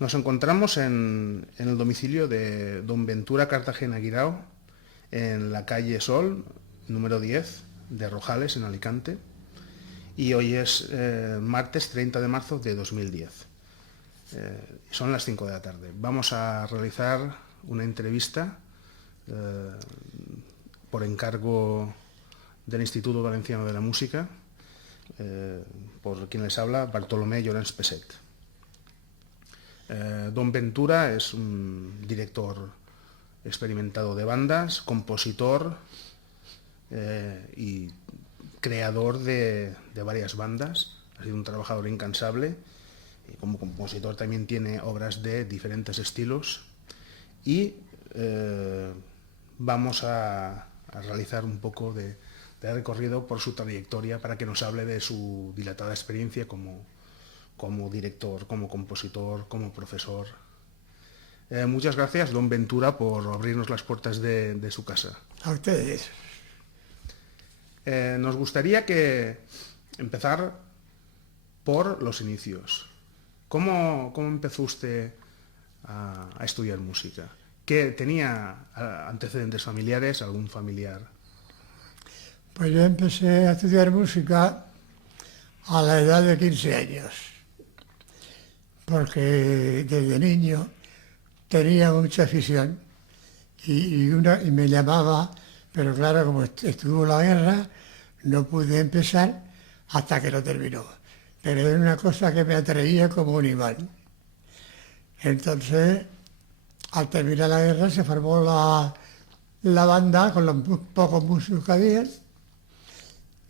Nos encontramos en el domicilio de don Ventura Cartagena Guirao, en la calle Sol, número 10, de Rojales, en Alicante. Y hoy es martes 30 de marzo de 2010. Son las 5 de la tarde. Vamos a realizar una entrevista por encargo del Instituto Valenciano de la Música, por quien les habla, Bartolomé Llorens Peset. Don Ventura es un director experimentado de bandas, compositor y creador de varias bandas. Ha sido un trabajador incansable y como compositor también tiene obras de diferentes estilos. Y vamos a realizar un poco de recorrido por su trayectoria para que nos hable de su dilatada experiencia como director, como compositor, como profesor. Muchas gracias, don Ventura, por abrirnos las puertas de su casa. A ustedes. Nos gustaría empezar por los inicios. ¿Cómo empezó usted a estudiar música? ¿Que tenía antecedentes familiares, algún familiar? Pues yo empecé a estudiar música a la edad de 15 años, porque desde niño tenía mucha afición y me llamaba, pero claro, como estuvo la guerra, no pude empezar hasta que lo terminó. Pero era una cosa que me atraía como un imán. Entonces, al terminar la guerra se formó la banda con los pocos músicos que había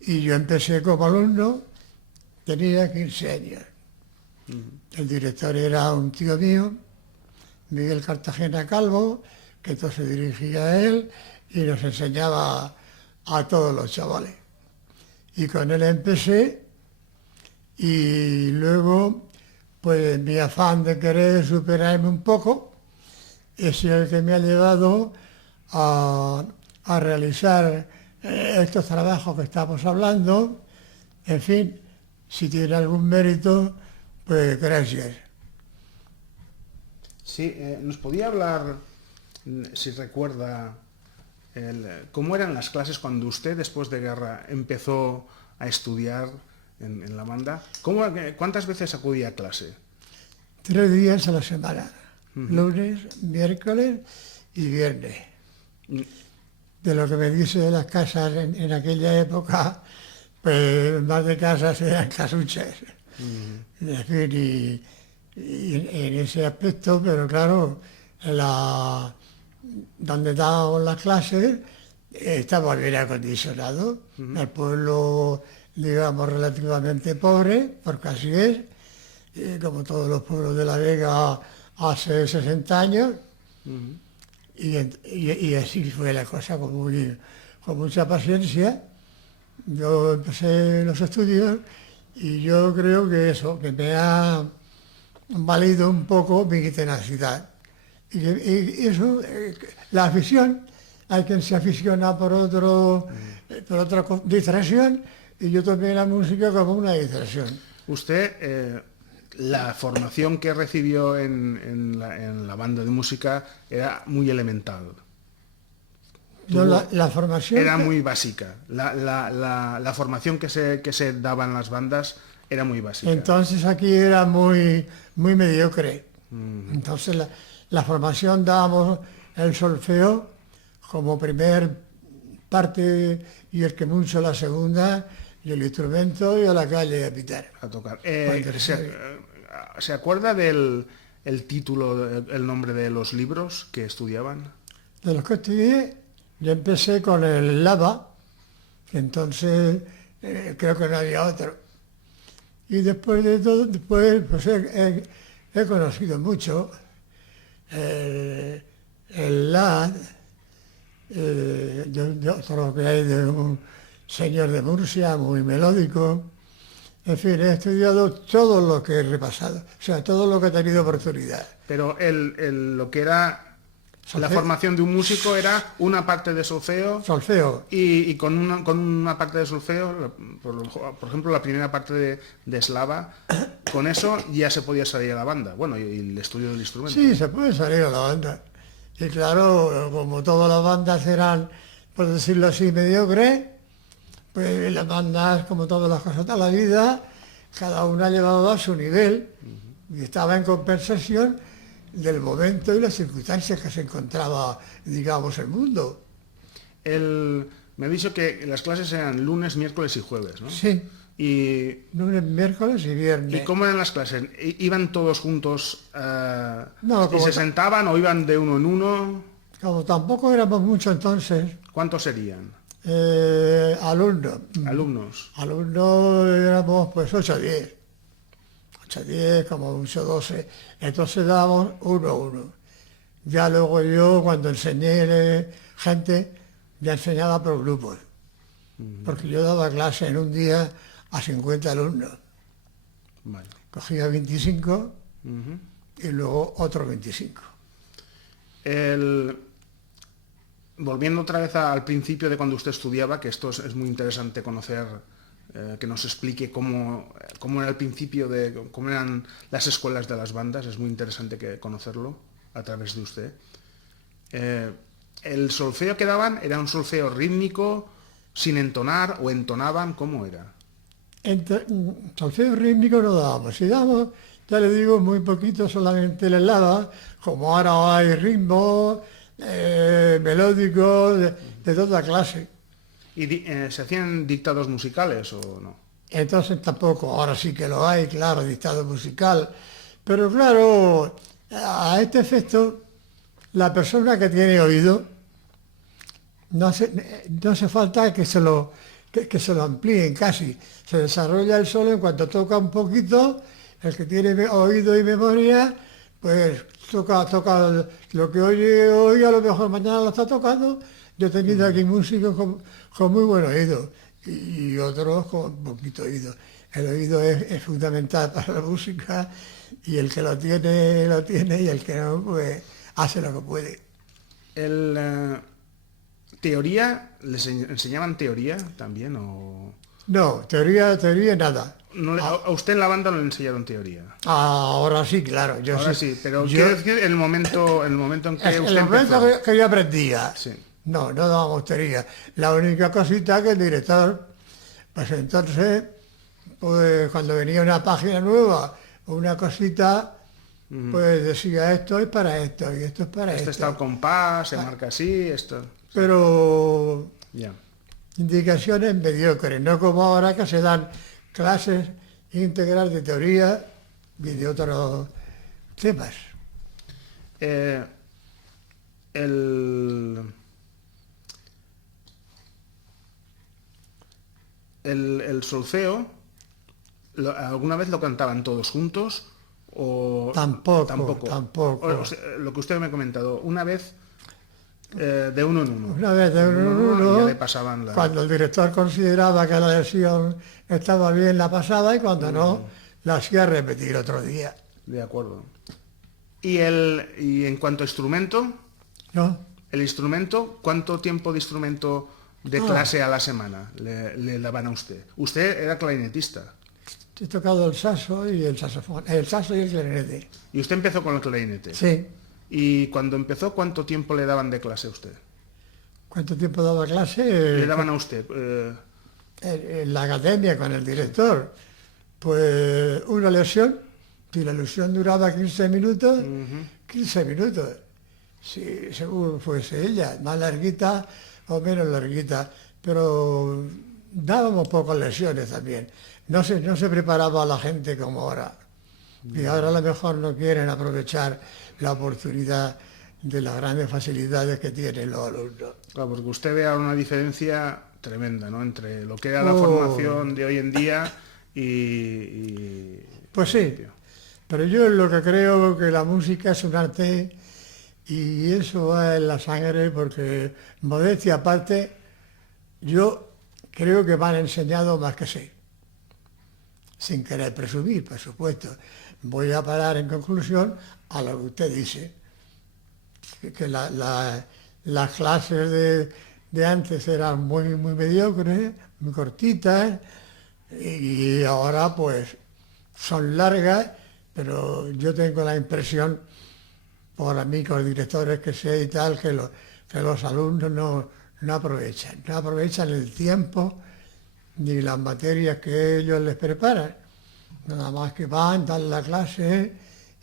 y yo empecé como alumno, tenía 15 años. El director era un tío mío, Miguel Cartagena Calvo, que todo se dirigía a él y nos enseñaba a todos los chavales. Y con él empecé y luego, pues mi afán de querer superarme un poco es el que me ha llevado a realizar estos trabajos que estamos hablando. En fin, si tiene algún mérito, pues gracias. Sí, ¿nos podía hablar, si recuerda, cómo eran las clases cuando usted, después de guerra, empezó a estudiar en la banda? ¿Cuántas veces acudía a clase? 3 días a la semana, lunes, miércoles y viernes. De lo que me dice de las casas en aquella época, pues más de casas eran casuchas. En fin, y en ese aspecto, pero claro, donde dábamos las clases estaba bien acondicionado. El pueblo, digamos, relativamente pobre, porque así es, como todos los pueblos de La Vega hace 60 años, y así fue la cosa, con mucha paciencia. Yo empecé los estudios y yo creo que eso, que me ha valido un poco mi tenacidad. Y eso, la afición, hay quien se aficiona por otra distracción, y yo tomé la música como una distracción. Usted, la formación que recibió en la banda de música era muy elemental. No, la formación era muy básica. La formación que se daba en las bandas era muy básica. Entonces aquí era muy mediocre. Entonces la formación dábamos el solfeo como primer parte y el que mucho la segunda, y el instrumento y a la calle a pitar. A tocar. ¿Se acuerda del título, el nombre de los libros que estudiaban? De los que estudié, yo empecé con el Lava, que entonces creo que no había otro. Y después de todo, pues he conocido mucho el LAD, todo lo que hay de un señor de Murcia, muy melódico. En fin, he estudiado todo lo que he repasado, o sea, todo lo que he tenido oportunidad. Pero lo que era La formación de un músico era una parte de solfeo solfeo. y con una parte de solfeo, por ejemplo, la primera parte de eslava, con eso ya se podía salir a la banda. Bueno, y el estudio del instrumento. Sí, se puede salir a la banda. Y claro, como todas las bandas eran, por decirlo así, mediocres, pues las bandas, como todas las cosas de la vida, cada una llevaba a su nivel y estaba en compensación del momento y las circunstancias que se encontraba, digamos, el mundo. Me ha dicho que las clases eran lunes, miércoles y jueves, ¿no? Sí, Y, lunes, miércoles y viernes. ¿Y cómo eran las clases? ¿Iban todos juntos No, y se sentaban o iban de uno en uno? como tampoco éramos muchos entonces, ¿Cuántos serían? alumnos. Alumnos. Alumnos éramos pues 8 o 10. 8 o 10, como mucho 12. Entonces dábamos uno a uno. Ya luego yo, cuando enseñé gente, ya enseñaba por grupos. Porque yo daba clase en un día a 50 alumnos. Vale. Cogía 25 Ujú. y luego otros 25. Volviendo otra vez al principio de cuando usted estudiaba, que esto es muy interesante conocer, que nos explique cómo era el principio cómo eran las escuelas de las bandas, es muy interesante conocerlo a través de usted. ¿El solfeo que daban era un solfeo rítmico, sin entonar o entonaban? ¿Cómo era? Solfeo rítmico no dábamos. Si dábamos, ya le digo, muy poquito, solamente le daba, como ahora hay ritmos, melódicos, de toda clase. ¿Y se hacían dictados musicales o no? Entonces tampoco, ahora sí que lo hay, claro, dictado musical. Pero claro, a este efecto, la persona que tiene oído, no hace falta que que se lo amplíen casi. Se desarrolla el solo en cuanto toca un poquito, el que tiene oído y memoria, pues toca lo que oye hoy, a lo mejor mañana lo está tocando. Yo he tenido aquí músicos con muy buen oído y otros con poquito oído. El oído es fundamental para la música y el que lo tiene y el que no, pues hace lo que puede. ¿Teoría? ¿Les enseñaban teoría también o...? No, teoría nada. A usted en la banda no le enseñaron teoría. Ahora sí, claro. Ahora sí, pero quiero decir el momento en que usted el momento empezó. que yo aprendía. Sí. No dábamos teoría. La única cosita que el director, pues entonces, pues cuando venía una página nueva, una cosita, pues decía esto es para esto y esto es para Este esto. está al compás, se marca así, esto... Pero Ya. indicaciones mediocres, no como ahora que se dan clases íntegras de teoría y de otros temas. Eh, el, el solfeo, ¿alguna vez lo cantaban todos juntos? O Tampoco. O sea, lo que usted me ha comentado, una vez de uno en uno. Una vez de uno en uno, y ya le pasaban cuando el director consideraba que la lección estaba bien, la pasaba y cuando no, la hacía repetir otro día. De acuerdo. Y en cuanto a instrumento, ¿No? el instrumento, ¿cuánto tiempo de instrumento de clase a la semana le daban a usted? Usted era clarinetista. He tocado el saxo y el saxofón, el saxo y el clarinete. Y usted empezó con el clarinete. Sí. Y cuando empezó, ¿cuánto tiempo le daban de clase a usted? ¿Cuánto tiempo daba clase? Le daban a usted. En la academia con el director. Pues una lección, si la lección duraba 15 minutos, 15 minutos. Si, según fuese ella, más larguita o menos larguita. Pero dábamos pocas lecciones también. No se preparaba a la gente como ahora. Y ahora a lo mejor no quieren aprovechar la oportunidad de las grandes facilidades que tienen los alumnos. Claro, porque usted ve ahora una diferencia tremenda, ¿no? Entre lo que era la formación de hoy en día y Pues sí, pero yo lo que creo que la música es un arte y eso va en la sangre porque, modestia aparte, yo creo que me han enseñado más que sé. Sin querer presumir, por supuesto. Voy a parar en conclusión a lo que usted dice. que las clases de antes eran muy mediocres, muy cortitas, y ahora pues son largas, pero yo tengo la impresión, por amigos directores que sé y tal, que los alumnos no aprovechan el tiempo ni las materias que ellos les preparan. Nada más que van, dan la clase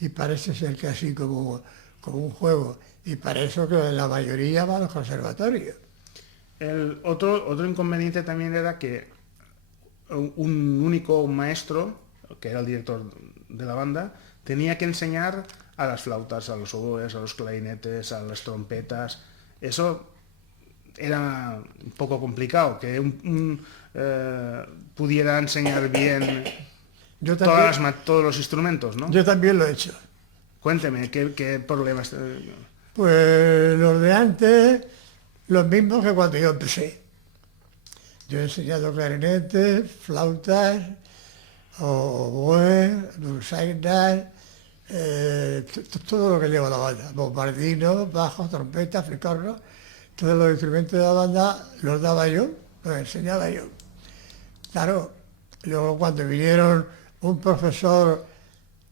y parece ser que así como un juego. Y para eso que la mayoría va a los conservatorios. El otro inconveniente también era que un único maestro, que era el director de la banda, tenía que enseñar a las flautas, a los oboes, a los clarinetes, a las trompetas. Eso era un poco complicado, que pudiera enseñar bien Yo también, todos los instrumentos, ¿no? yo también lo he hecho. Cuénteme, ¿qué problemas? Pues los de antes, los mismos que cuando yo empecé. Yo he enseñado clarinetes, flautas, oboes, dulzainas, todo lo que lleva la banda. Bombardino, bajo, trompeta, flicorno. Todos los instrumentos de la banda los daba yo, los enseñaba yo. Claro, luego cuando vinieron un profesor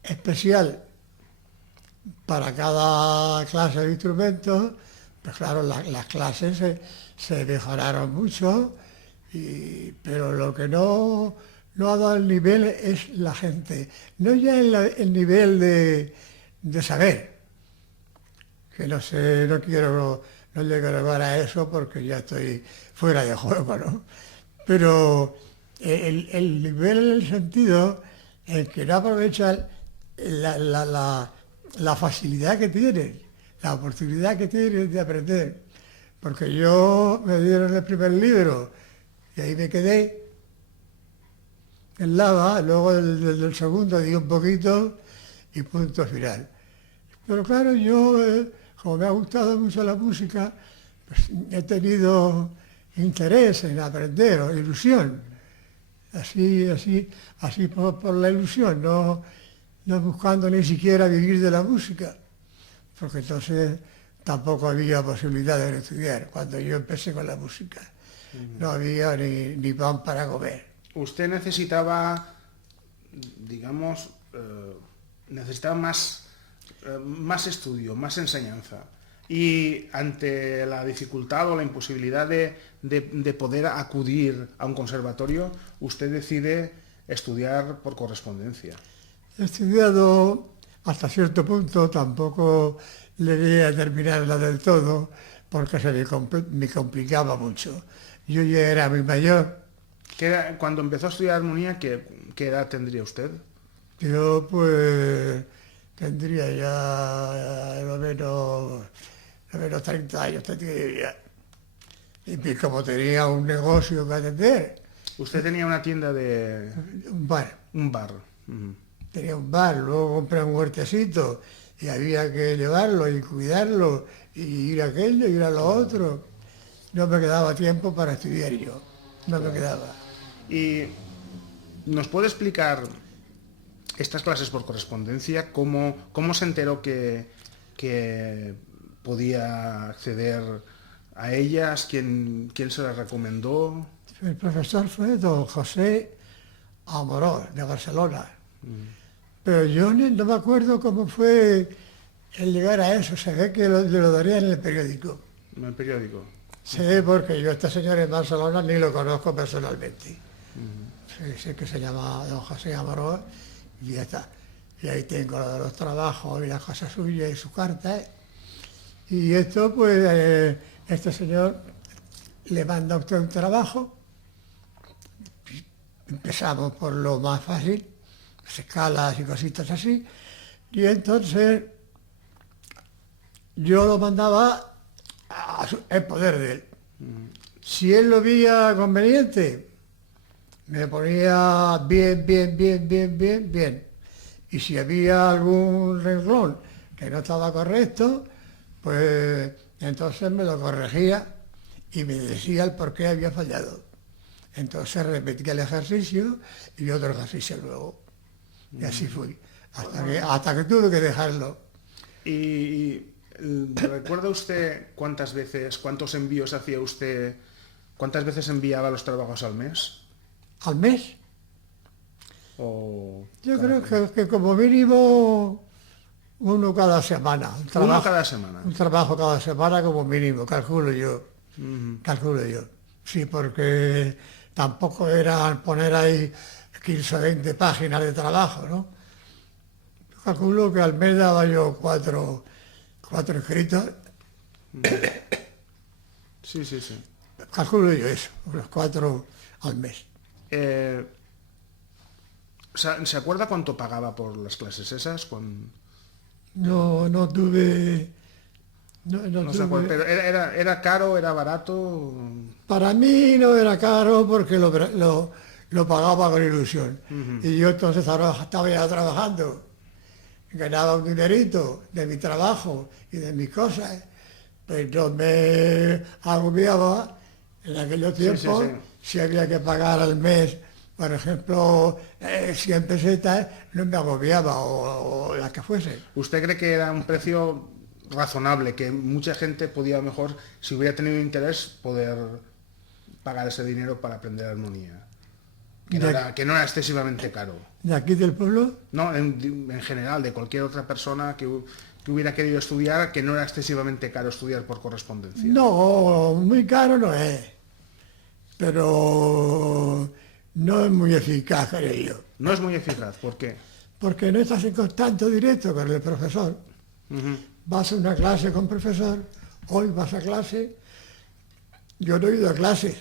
especial para cada clase de instrumentos, pues claro, las clases se mejoraron mucho, pero lo que no ha dado el nivel es la gente. No ya el nivel de saber, que no sé, no quiero llegar a eso porque ya estoy fuera de juego, ¿no? Pero el nivel en el sentido en que no aprovechan la facilidad que tienen, la oportunidad que tienen de aprender. Porque yo me dieron el primer libro y ahí me quedé en lava, luego del segundo di un poquito y punto final. Pero claro, yo, como me ha gustado mucho la música, pues he tenido interés en aprender o ilusión. Así por la ilusión, no buscando ni siquiera vivir de la música, porque entonces tampoco había posibilidad de estudiar cuando yo empecé con la música. No había ni pan para comer. Usted necesitaba, digamos, necesitaba más estudio, más enseñanza. Y ante la dificultad o la imposibilidad de poder acudir a un conservatorio, usted decide estudiar por correspondencia. He estudiado hasta cierto punto, tampoco llegué a terminarla del todo, porque me complicaba mucho. Yo ya era muy mayor. Cuando empezó a estudiar armonía, ¿qué edad tendría usted? Yo pues tendría ya lo menos 30 años tendría. Y como tenía un negocio que atender, Usted tenía una tienda de... un bar. un bar. Tenía un bar, luego compré un huertecito y había que llevarlo y cuidarlo y ir a aquello, ir a lo otro. No me quedaba tiempo para estudiar yo, no me quedaba. ¿Y nos puede explicar estas clases por correspondencia? ¿Cómo se enteró que podía acceder a ellas? ¿Quién se las recomendó? El profesor fue don José Amorós, de Barcelona. Pero yo no me acuerdo cómo fue el llegar a eso. Se ve que lo daría en el periódico. En el periódico. Sé porque yo a este señor en Barcelona ni lo conozco personalmente. Sé que se llama don José Amorós y ya está. Y ahí tengo los trabajos y las cosas suyas y sus cartas. Y esto, pues, este señor le manda a usted un trabajo. Empezamos por lo más fácil, escalas y cositas así. Y entonces yo lo mandaba en poder de él. Si él lo veía conveniente, me ponía bien. Y si había algún renglón que no estaba correcto, pues entonces me lo corregía y me decía el por qué había fallado. Entonces repetía el ejercicio y otro ejercicio luego. Y así fui, hasta que tuve que dejarlo. Y ¿Recuerda usted cuántos envíos hacía usted, cuántas veces enviaba los trabajos al mes? ¿Al mes? ¿O Yo cada creo que como mínimo uno cada semana. uno cada semana? Un trabajo cada semana como mínimo, calculo yo. Ujú. Calculo yo. Sí, porque tampoco era poner ahí 15 o 20 páginas de trabajo, ¿no? Calculo que al mes daba yo cuatro escritos, Sí, sí, sí. calculo yo eso, unos 4 al mes. Eh, ¿Se acuerda cuánto pagaba por las clases esas? No tuve, no No se acuerda, tuve. pero era caro, era barato. Para mí no era caro porque lo pagaba con ilusión. Ujú. Y yo entonces estaba ya trabajando, ganaba un dinerito de mi trabajo y de mis cosas, pues no me agobiaba en aquellos Sí, sí, tiempos sí. si había que pagar al mes, por ejemplo, 100 pesetas, no me agobiaba o las que fuesen. ¿Usted cree que era un precio razonable, que mucha gente podía mejor, si hubiera tenido interés, poder pagar ese dinero para aprender armonía? Que no era excesivamente caro. De aquí del pueblo, No, en general, de cualquier otra persona que hubiera querido estudiar, que no era excesivamente caro estudiar por correspondencia. no, muy caro no es, pero no es muy eficaz, creo yo, No es muy eficaz, ¿por qué? porque no estás en contacto directo con el profesor. Ujú. Vas a una clase con profesor, hoy vas a clase, yo no he ido a clases,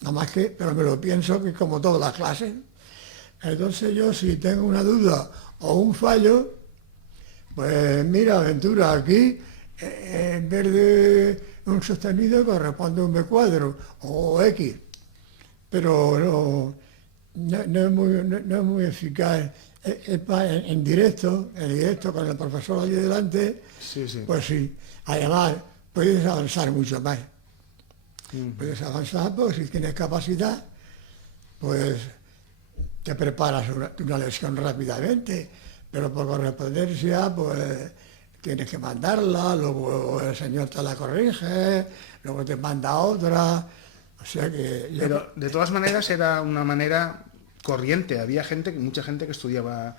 nada más que, pero me lo pienso que como todas las clases. Entonces yo si tengo una duda o un fallo, pues mira, Ventura, aquí en vez de un sostenido corresponde un B cuadro o X, pero no es muy eficaz. En directo, con el profesor allí delante, Sí, sí. pues sí. Además, puedes avanzar mucho más. Ujú. Puedes avanzar porque si tienes capacidad, pues te preparas una lección rápidamente, pero por correspondencia, pues tienes que mandarla, luego el señor te la corrige, luego te manda otra. O sea que Pero de todas maneras era una manera corriente. Había mucha gente que estudiaba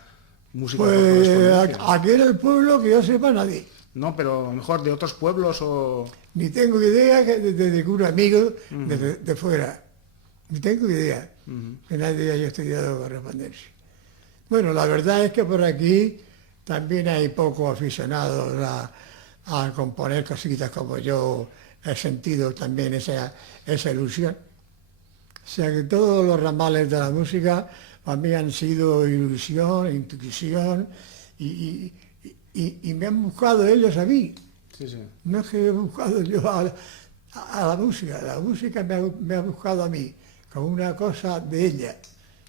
música por pues correspondencia. aquí en el pueblo que yo sepa nadie. No, pero a lo mejor de otros pueblos o... Ni tengo idea de que un amigo Ujú. de fuera. Ni tengo idea Ujú. que nadie haya estudiado correspondencia. Bueno, la verdad es que por aquí también hay pocos aficionados a componer cositas como yo he sentido también esa ilusión. O sea que todos los ramales de la música para mí han sido ilusión, intuición y me han buscado ellos a mí. Sí, sí. No es que he buscado yo a la música me ha buscado a mí, como una cosa de ella,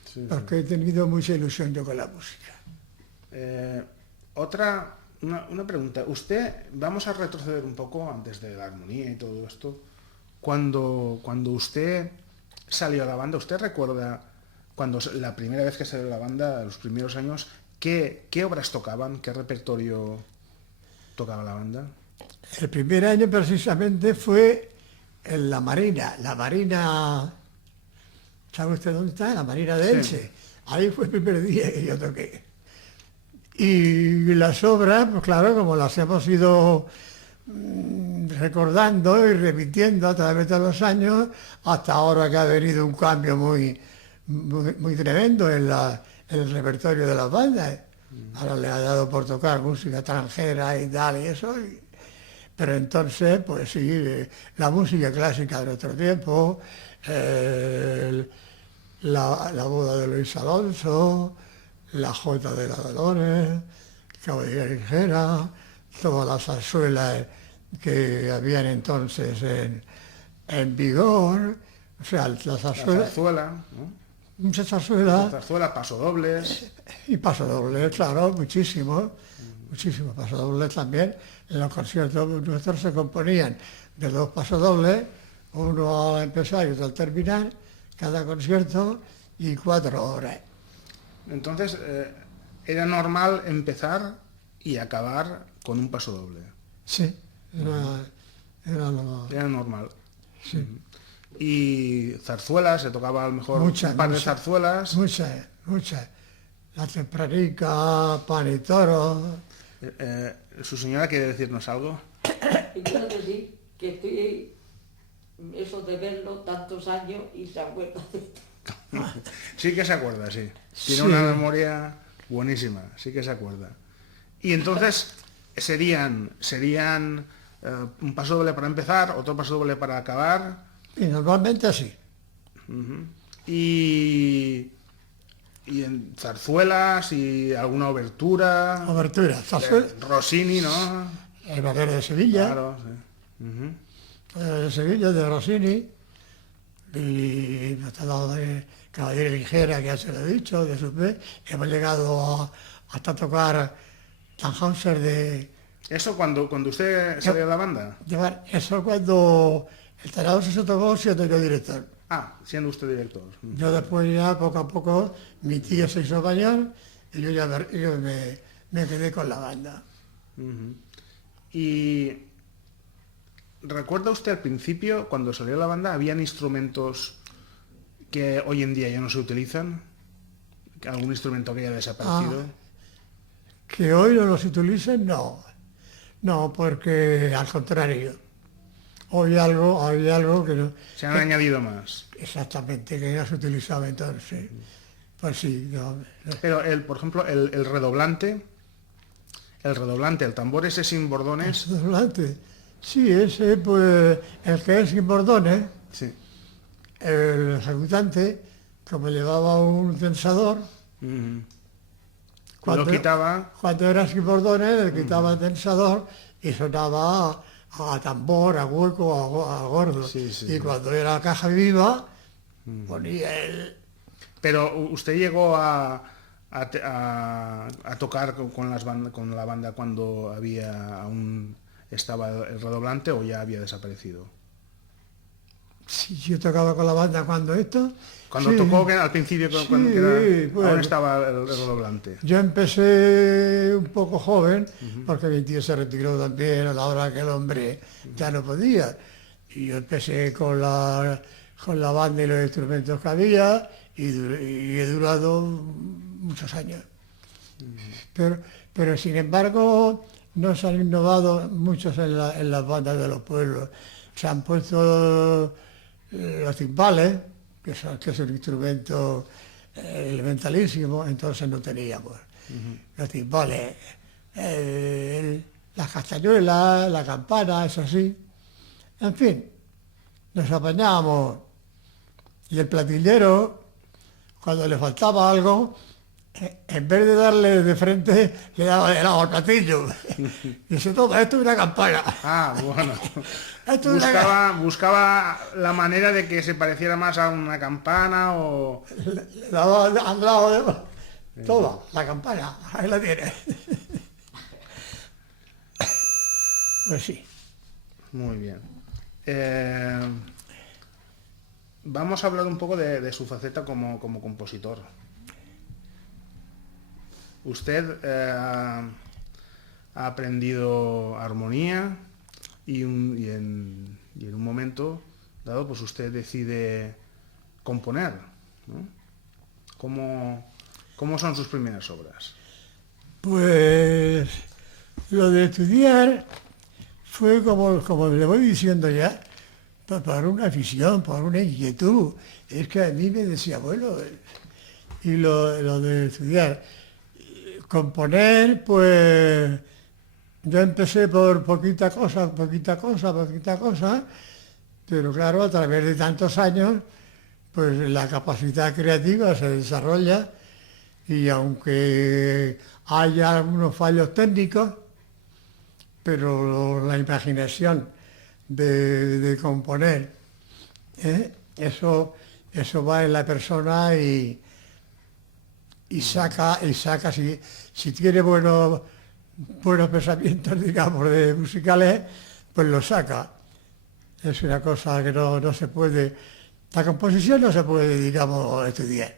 Sí, sí. porque he tenido mucha ilusión yo con la música. Eh, una pregunta. Vamos a retroceder un poco antes de la armonía y todo esto. Cuando usted salió a la banda, ¿usted recuerda la primera vez que salió a la banda, los primeros años, qué obras tocaban, qué repertorio tocaba la banda? El primer año precisamente fue en la Marina, ¿sabe usted dónde está? La Marina de Sí. Elche. Ahí fue el primer día que yo toqué. Y las obras, pues claro, como las hemos ido recordando y repitiendo a través de los años, hasta ahora que ha venido un cambio muy tremendo en el repertorio de las bandas. Ahora le ha dado por tocar música extranjera y tal y eso. Pero entonces, pues sí, la música clásica de nuestro tiempo, la boda de Luis Alonso, la Jota de la Dolores, Caballería Ligera, todas las zarzuelas que habían entonces en vigor, o sea, la La zarzuela, zarzuela, ¿no? muchas La zarzuelas zarzuela, pasodobles. y pasodobles, claro, muchísimos pasodobles también. En los conciertos nuestros se componían de 2 pasodobles, uno al empezar y otro al terminar, cada concierto, y 4 horas. Entonces, era normal empezar y acabar con un pasodoble. Sí, era lo... Era normal. Sí, Y zarzuelas, se tocaba a lo mejor muchas, un par de muchas, zarzuelas. muchas. La tempranica, pan y toro. ¿Su señora quiere decirnos algo? Y claro que sí, que estoy eso de verlo tantos años y se acuerda de esto. Sí que se acuerda, sí. Tiene Sí. una memoria buenísima, sí que se acuerda. Y entonces serían un paso doble para empezar, otro paso doble para acabar, Y normalmente así. y en zarzuelas y alguna obertura, Obertura. Rossini, ¿no? El Madero de Sevilla. Claro, sí. De Sevilla, de Rossini. Y hasta lado de Caballero Ligera, que ya se lo he dicho, de Supé. Hemos llegado hasta tocar Tannhäuser de... ¿Eso cuando usted salió de la banda? Llevar eso cuando el Tannhäuser se tocó siendo yo director. Ah, siendo usted director. Yo después ya poco a poco mi tío se hizo mayor y yo me quedé con la banda. Y ¿recuerda usted al principio, cuando salió la banda, habían instrumentos que hoy en día ya no se utilizan? ¿Algún instrumento que haya desaparecido? Que hoy no los utilicen, no. No, porque al contrario. Hoy algo que no... Se han añadido más. Exactamente, que ya se utilizaba entonces. Pues sí, Pero, por ejemplo, el redoblante, el tambor ese sin bordones, adelante. Sí, ese, pues, el que es sin bordones, sí. el ejecutante, como llevaba un tensador, Lo quitaba. cuando era sin bordones, le quitaba el tensador y sonaba a tambor, a hueco, a gordo. Sí, sí, Y sí. cuando era caja viva, ponía el... Pero usted llegó a tocar con la banda cuando aún estaba el redoblante o ya había desaparecido. Si yo tocaba con la banda cuando esto... Cuando sí. tocó al principio, Sí, cuando aún bueno. estaba el redoblante. Yo empecé un poco joven, porque mi tío se retiró también a la hora que el hombre ya no podía. Y yo empecé con la banda y los instrumentos que había y he durado muchos años. Pero sin embargo no se han innovado muchos en las bandas de los pueblos. Se han puesto los timbales, que es un instrumento elementalísimo, entonces no teníamos. Los timbales, las castañuelas, la campana, eso sí. En fin, nos apañábamos. Y el platillero, cuando le faltaba algo, en vez de darle de frente, le daba de lado al platillo. Y dice, toma, esto es una campana. Ah, bueno. Esto es una Buscaba la manera de que se pareciera más a una campana o... Le daba al lado de... Toma, la campana, ahí la tienes. Pues sí. Muy bien. Vamos a hablar un poco de su faceta como compositor. Usted ha aprendido armonía y en un momento dado pues usted decide componer, ¿no? ¿Cómo son sus primeras obras? Pues lo de estudiar fue como le voy diciendo ya, por una afición, por una inquietud. Es que a mí me decía, bueno, y lo de estudiar. Componer, pues yo empecé por poquita cosa, pero claro, a través de tantos años, pues la capacidad creativa se desarrolla y aunque haya algunos fallos técnicos, pero la imaginación de componer, eso va en la persona y saca, si tiene buenos pensamientos, digamos, de musicales, pues lo saca. Es una cosa que no se puede, la composición no se puede, digamos, estudiar.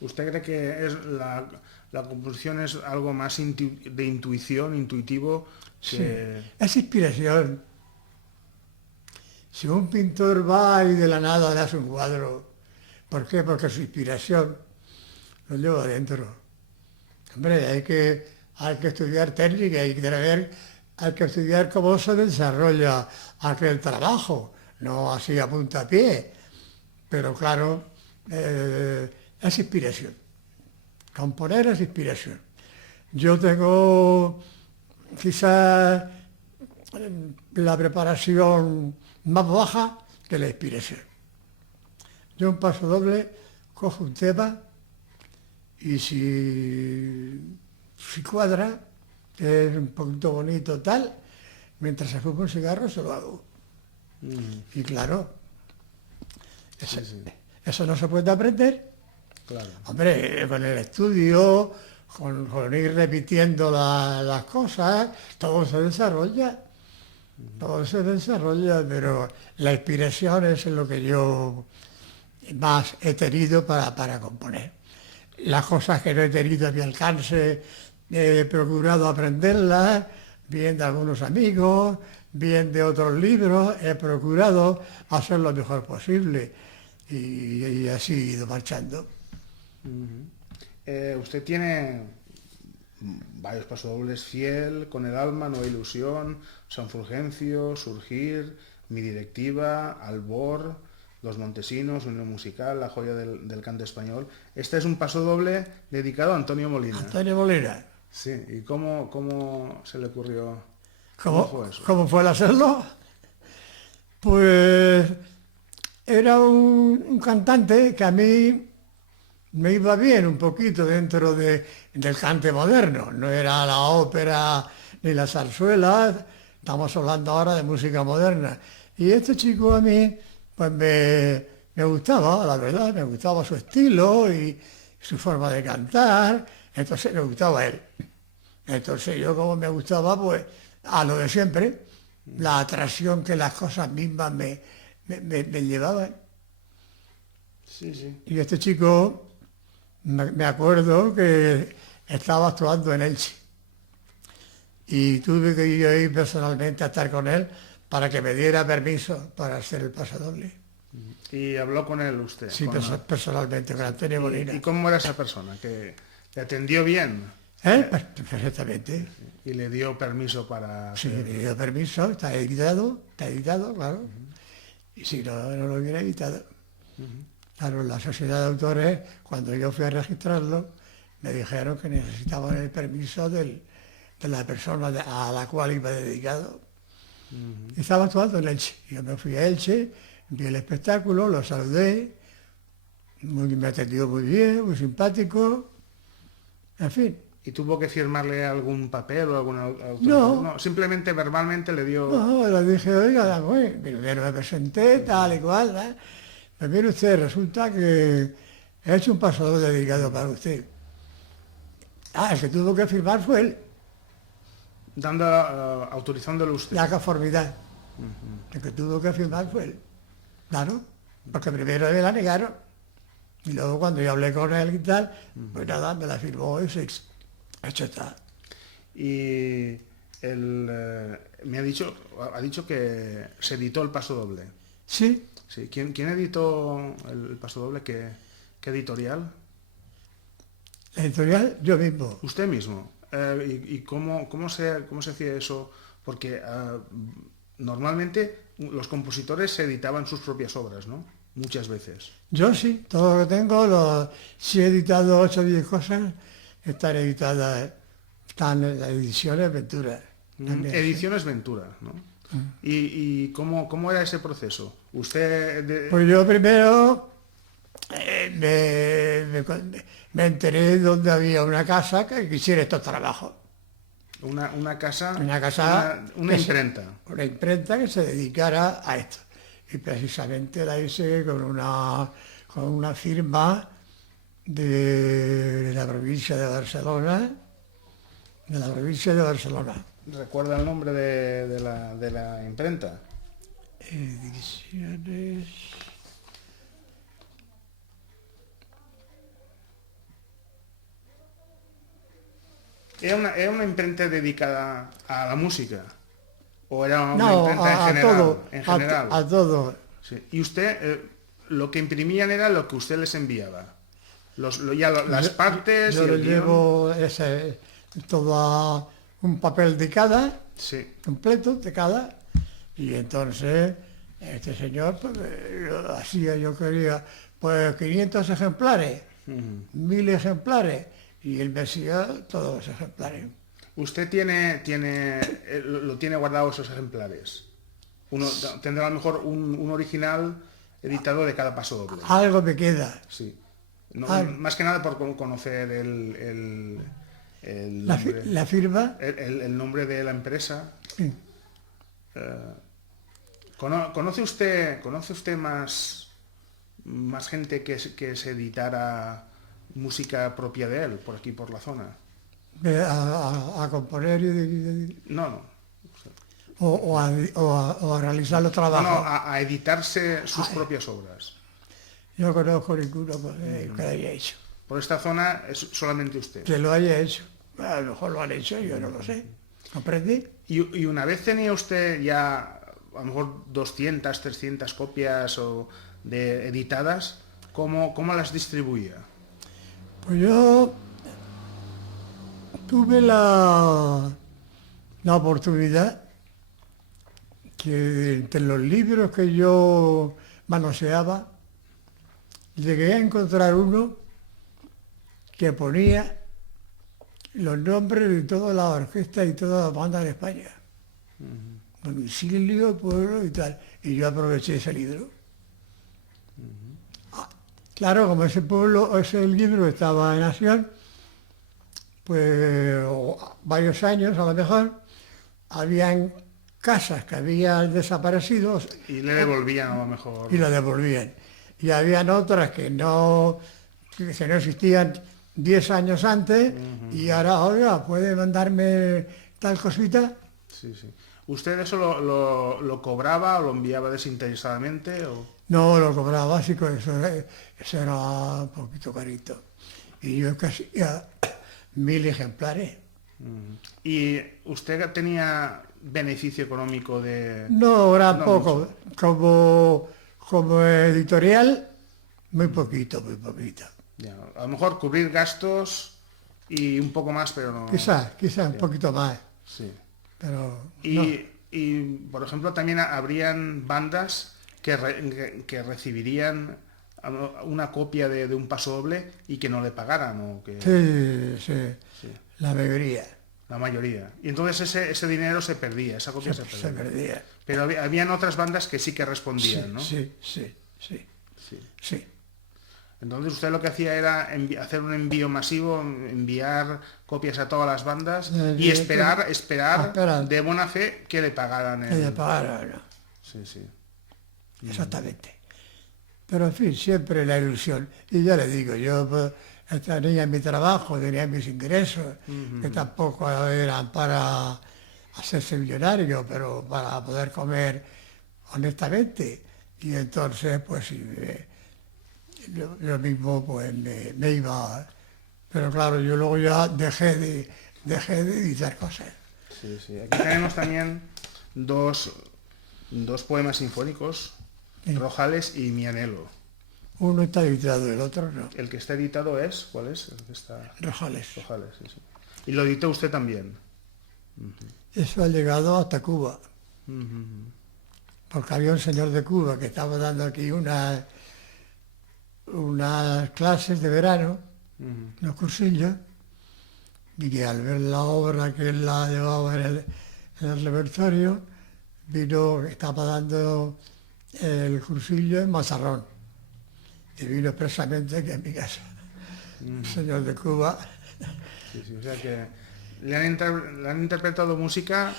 ¿Usted cree que es la composición es algo más de intuición, intuitivo, Sí, que... es inspiración. Si un pintor va y de la nada le hace un cuadro, ¿por qué? Porque su inspiración lo lleva adentro. Hombre, hay que estudiar técnica, hay que estudiar cómo se desarrolla aquel trabajo, no así a puntapié, pero claro, es inspiración. Componer es inspiración. Yo tengo quizás la preparación más baja que la inspiración. Yo un paso doble cojo un tema y si cuadra, que es un poquito bonito tal, mientras se fuma un cigarro se lo hago. Y claro, Sí, sí, eso no se puede aprender. claro. Hombre, con el estudio, con ir repitiendo las cosas, todo se desarrolla. Todo se desarrolla, pero la inspiración es lo que yo más he tenido para componer. Las cosas que no he tenido a mi alcance, he procurado aprenderlas, bien de algunos amigos, bien de otros libros, he procurado hacer lo mejor posible y así he ido marchando. Usted tiene varios pasodobles: Fiel, Con el alma, Nueva ilusión, San Fulgencio, Surgir, Mi directiva, Albor, Los Montesinos, Unión musical, La joya del canto español. Este es un pasodoble dedicado a Antonio Molina. Antonio Molina, Sí, ¿y cómo se le ocurrió? ¿Cómo fue eso? ¿cómo fue el hacerlo? Pues era un cantante que a mí me iba bien un poquito dentro del cante moderno. No era la ópera ni la zarzuela, estamos hablando ahora de música moderna. Y este chico a mí, pues me gustaba, la verdad, me gustaba su estilo y su forma de cantar, entonces me gustaba él. Entonces yo como me gustaba, pues a lo de siempre, la atracción que las cosas mismas me llevaban. Sí, sí. Y este chico, me acuerdo que estaba actuando en Elche y tuve que ir personalmente a estar con él para que me diera permiso para hacer el pasodoble. ¿Y habló con él usted? Sí, personalmente, con Antonio Molina. ¿Y cómo era esa persona? ¿Que le atendió bien? Pues, perfectamente. Y le dio permiso para Sí, hacer... me dio permiso, está editado, claro. Y si no, no lo hubiera editado. Claro, la sociedad de autores, cuando yo fui a registrarlo, me dijeron que necesitaban el permiso de la persona a la cual iba dedicado. Y estaba actuando en Elche. Yo me fui a Elche, vi el espectáculo, lo saludé, me atendió muy bien, muy simpático, en fin. ¿Y tuvo que firmarle algún papel o alguna autorización? No. No, simplemente verbalmente le dio... No, le dije, oiga, bueno, primero me presenté, tal y cual, ¿eh? Pues mire usted, resulta que he hecho un pasodoble dedicado para usted. Ah, el que tuvo que firmar fue él, Dando, autorizándole usted. la conformidad. El que tuvo que firmar fue él. Claro, porque primero me la negaron. Y luego cuando yo hablé con él y tal, pues nada, me la firmó y se hecho está. Y me ha dicho que se editó el pasodoble. Sí, Sí. ¿Quién editó el pasodoble? ¿Qué editorial? la editorial yo mismo. Usted mismo. ¿Y cómo se hacía eso? Porque normalmente los compositores se editaban sus propias obras, ¿no? Muchas veces. Yo sí, todo lo que tengo, si he editado 8 o 10 cosas, están editadas, están en las ediciones Ventura. También, Ediciones Ventura, ¿no? ¿Y cómo era ese proceso? Usted... Pues yo primero me enteré donde había una casa que quisiera estos trabajos. Una casa... Una casa... Una imprenta. Una imprenta que se dedicara a esto. Y precisamente la hice con una firma de la provincia de Barcelona, ¿Recuerda el nombre de la imprenta? Ediciones... ¿Era una imprenta dedicada a la música? ¿O era una No, imprenta en a general? todo, En general. a todo. Sí. Y usted, lo que imprimían era lo que usted les enviaba. Las partes Yo y le el guión. llevo todo a un papel de cada, Sí. completo de cada, y entonces este señor pues, lo hacía, yo quería, pues 500 ejemplares, 1000 ejemplares, y él me hacía todos los ejemplares. ¿Usted lo tiene guardado esos ejemplares? Tendrá a lo mejor un original editado de cada paso doble. Algo me queda. Sí. No, Ah. más que nada por conocer el nombre, La firma, el nombre de la empresa. sí. ¿Conoce usted más gente que se editara música propia de él, por aquí, por la zona? A componer No. o a realizar los No, trabajos. a editarse sus propias obras. Yo conozco ninguno que lo haya hecho. Por esta zona es solamente usted. Que lo haya hecho. A lo mejor lo han hecho, yo no lo sé. ¿Comprendí? Y una vez tenía usted ya a lo mejor 200, 300 copias editadas, ¿cómo las distribuía? Pues yo tuve la oportunidad que entre los libros que yo manoseaba, llegué a encontrar uno que ponía los nombres de todas las orquestas y todas las bandas de España. Domicilio, pueblo y tal. Y yo aproveché ese libro. Claro, como ese libro estaba en acción, pues varios años a lo mejor, habían casas que habían desaparecido Y le devolvían a lo mejor. y lo devolvían. Y habían otras que no existían 10 años antes y ahora, oiga, ¿puede mandarme tal cosita? Sí. ¿Usted eso lo cobraba o lo enviaba desinteresadamente? No, lo cobraba básico, eso era un poquito carito. Y yo casi 1000 ejemplares. ¿Y usted tenía beneficio económico de...? No, era No poco. Como editorial, muy poquito, muy poquito. Ya, a lo mejor cubrir gastos y un poco más, pero no... Quizás un poquito más, Sí. pero Y, no. y, por ejemplo, también habrían bandas que recibirían una copia de un paso doble y que no le pagaran, o que... Sí, la mayoría La mayoría. Y entonces ese dinero se perdía, esa copia se se perdía. perdía. Pero habían otras bandas que sí que respondían, ¿no? Sí. Entonces usted lo que hacía era hacer un envío masivo, enviar copias a todas las bandas y esperar de buena fe que le pagaran Que le pagaran, ¿no? Sí. Exactamente. Pero en fin, siempre la ilusión. Y ya le digo, yo pues, tenía mi trabajo, tenía mis ingresos, que tampoco eran para hacerse millonario, pero para poder comer honestamente. Y entonces, pues sí, yo mismo pues me iba. Pero claro, yo luego ya dejé de editar cosas. Sí. Aquí tenemos también dos poemas sinfónicos, Sí. Rojales y Mi Anhelo. Uno está editado, el otro no. El que está editado es, ¿cuál es? El que está... Rojales. Rojales, sí. Y lo editó usted también. Eso ha llegado hasta Cuba. Porque había un señor de Cuba que estaba dando aquí unas clases de verano, unos cursillos, y que al ver la obra que él la llevaba en el repertorio, estaba dando el cursillo en Mazarrón. Y vino expresamente aquí a mi casa. El señor de Cuba. Sí, o sea que le han interpretado música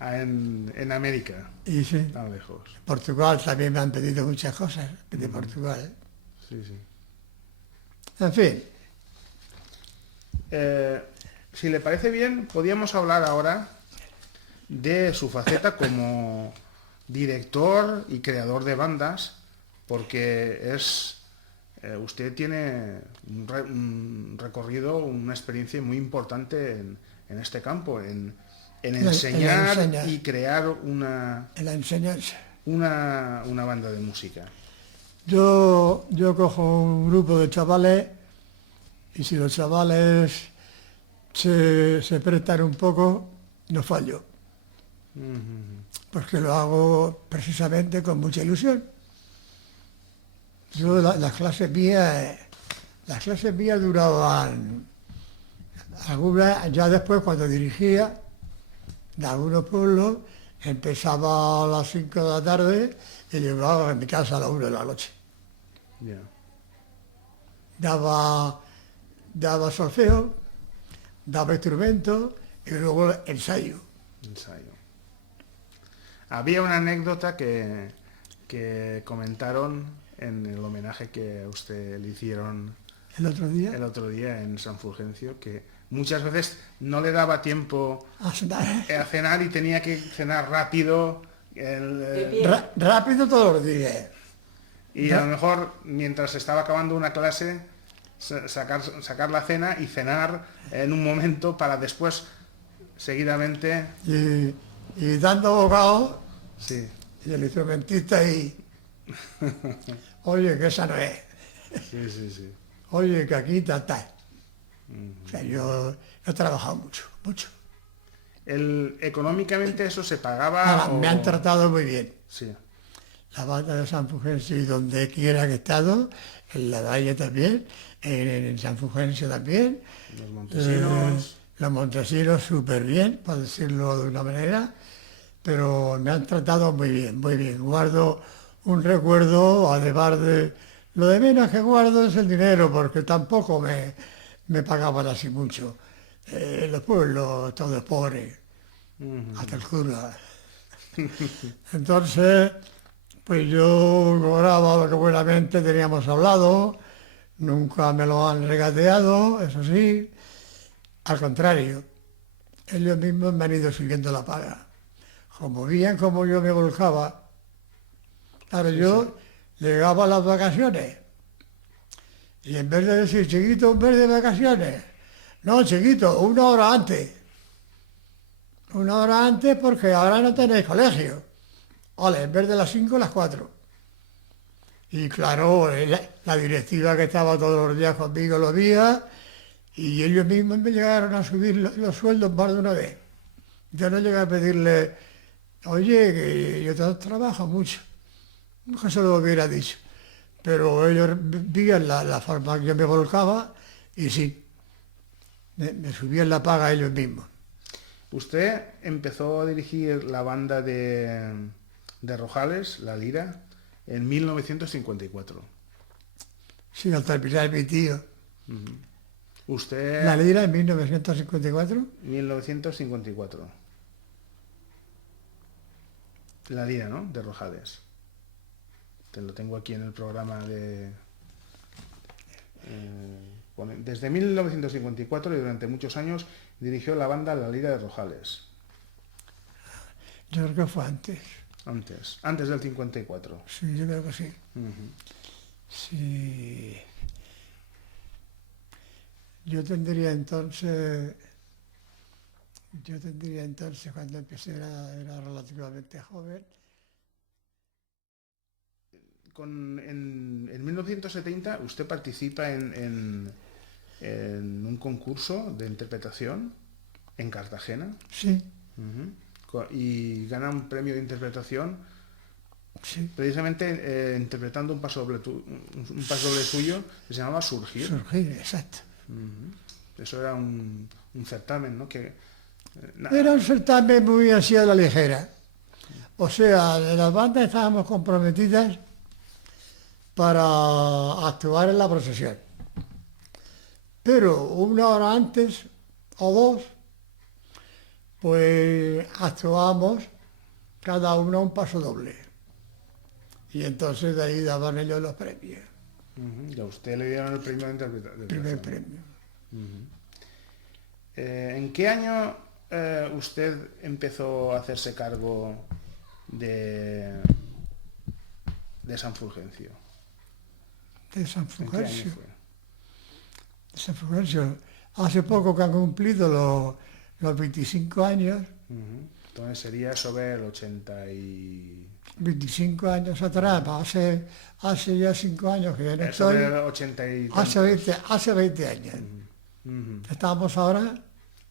en América, Y sí, tan lejos. Portugal también me han pedido muchas cosas de Portugal. Sí. En fin, Si le parece bien, podríamos hablar ahora de su faceta como director y creador de bandas, porque es usted tiene un recorrido, una experiencia muy importante en este campo, en enseñar enseñar. y crear una En la enseñanza. banda de música. Yo cojo un grupo de chavales y si los chavales se prestan un poco, no fallo. Porque lo hago precisamente con mucha ilusión. Yo las clases mías duraban, algunas ya después cuando dirigía de algunos pueblos, empezaba a las 5 de la tarde y llegaba a mi casa a las 1 de la noche. Ya. Daba solfeo, daba instrumento y luego ensayo. Ensayo. Había una anécdota que comentaron en el homenaje que a usted le hicieron El otro día, el otro día en San Fulgencio, que muchas veces no le daba tiempo a cenar. a cenar y tenía que cenar rápido. Rápido todos los días. Y a lo mejor mientras estaba acabando una clase sacar la cena y cenar en un momento para después seguidamente. Y dando bocado, Sí. y el instrumentista y... Oye, que esa no es. Sí. Oye, que aquí está. O sea, yo he trabajado mucho. Económicamente eso se pagaba. Ahora, me han tratado muy bien. Sí. La banda de San Fulgencio y donde quiera que he estado, en la Valle también, en San Fulgencio también. Los montesinos. Los montesinos súper bien, por decirlo de una manera, pero me han tratado muy bien, muy bien. Guardo un recuerdo, además de... Lo de menos que guardo es el dinero, porque tampoco me pagaban así mucho. Los pueblos, todos pobres, hasta el cura. Entonces, pues yo cobraba lo que buenamente teníamos hablado, nunca me lo han regateado, eso sí. Al contrario, ellos mismos me han ido subiendo la paga. Como veían como yo me volcaba, claro, yo llegaba a las vacaciones y en vez de decir, chiquito, un mes de vacaciones, no, chiquito, 1 hora antes. 1 hora antes porque ahora no tenéis colegio. Vale, en vez de las 5, las 4. Y claro, la directiva que estaba todos los días conmigo lo veía y ellos mismos me llegaron a subir los sueldos más de una vez. Yo no llegué a pedirle, oye, que yo trabajo mucho. Nunca se lo hubiera dicho. Pero ellos veían la forma que yo me volcaba y sí, me subían la paga ellos mismos. Usted empezó a dirigir la banda de Rojales, La Lira, en 1954. Sí, al terminar mi tío. Usted... La Lira en 1954. 1954. La Lira, ¿no? De Rojales. Te lo tengo aquí en el programa de... desde 1954 y durante muchos años dirigió la banda La Lira de Rojales. Yo creo que fue antes. Antes del 54. Sí, yo creo que sí. Uh-huh. Sí. Yo tendría entonces, cuando empecé, era relativamente joven. En 1970 usted participa en un concurso de interpretación en Cartagena. Sí. Y gana un premio de interpretación, sí. Precisamente interpretando un paso doble suyo que se llamaba Surgir. Surgir, exacto. Eso era un certamen, ¿no? Era un certamen muy así a la ligera. O sea, de las bandas estábamos comprometidas para actuar en la procesión. Pero 1 hora antes o 2, pues actuábamos cada uno un paso doble. Y entonces de ahí daban ellos los premios. Y a usted le dieron el premio de interpretación. Primer premio. ¿En qué año usted empezó a hacerse cargo de San Fulgencio? de San ¿En qué año Fulgencio. fue? De San Fulgencio. Hace poco que han cumplido los 25 años, Ujú. Entonces sería sobre el 25 años atrás, hace ya 5 años que ya no sobre estoy, el 80 y hace 20 años. Ujú. Estamos ahora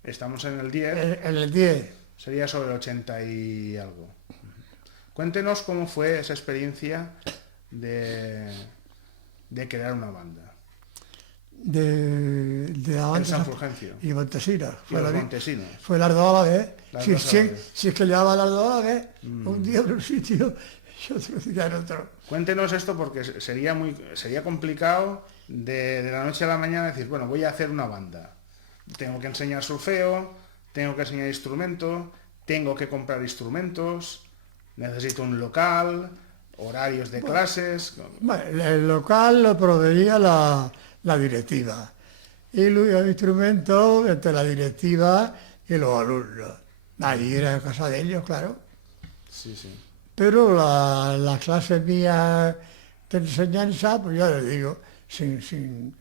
Estamos en el 10, en el 10. sería sobre el 80 y algo. Cuéntenos cómo fue esa experiencia de, de crear una banda. de En Avanti San Fulgencio. y Montesinos. Y los Montesinos. Fue las dos a la vez. Las Si, dos a la vez. si es que llevaba las dos a la vez, un día en un sitio y otro día en otro. Cuéntenos esto porque sería complicado de la noche a la mañana decir, bueno, voy a hacer una banda. Tengo que enseñar solfeo, tengo que enseñar instrumento, tengo que comprar instrumentos, necesito un local, horarios de clases. Bueno, el local lo proveía la directiva y los instrumentos entre la directiva y los alumnos. Allí era cosa de ellos, claro. Sí, sí. Pero las clases mías de enseñanza, pues ya les digo, sin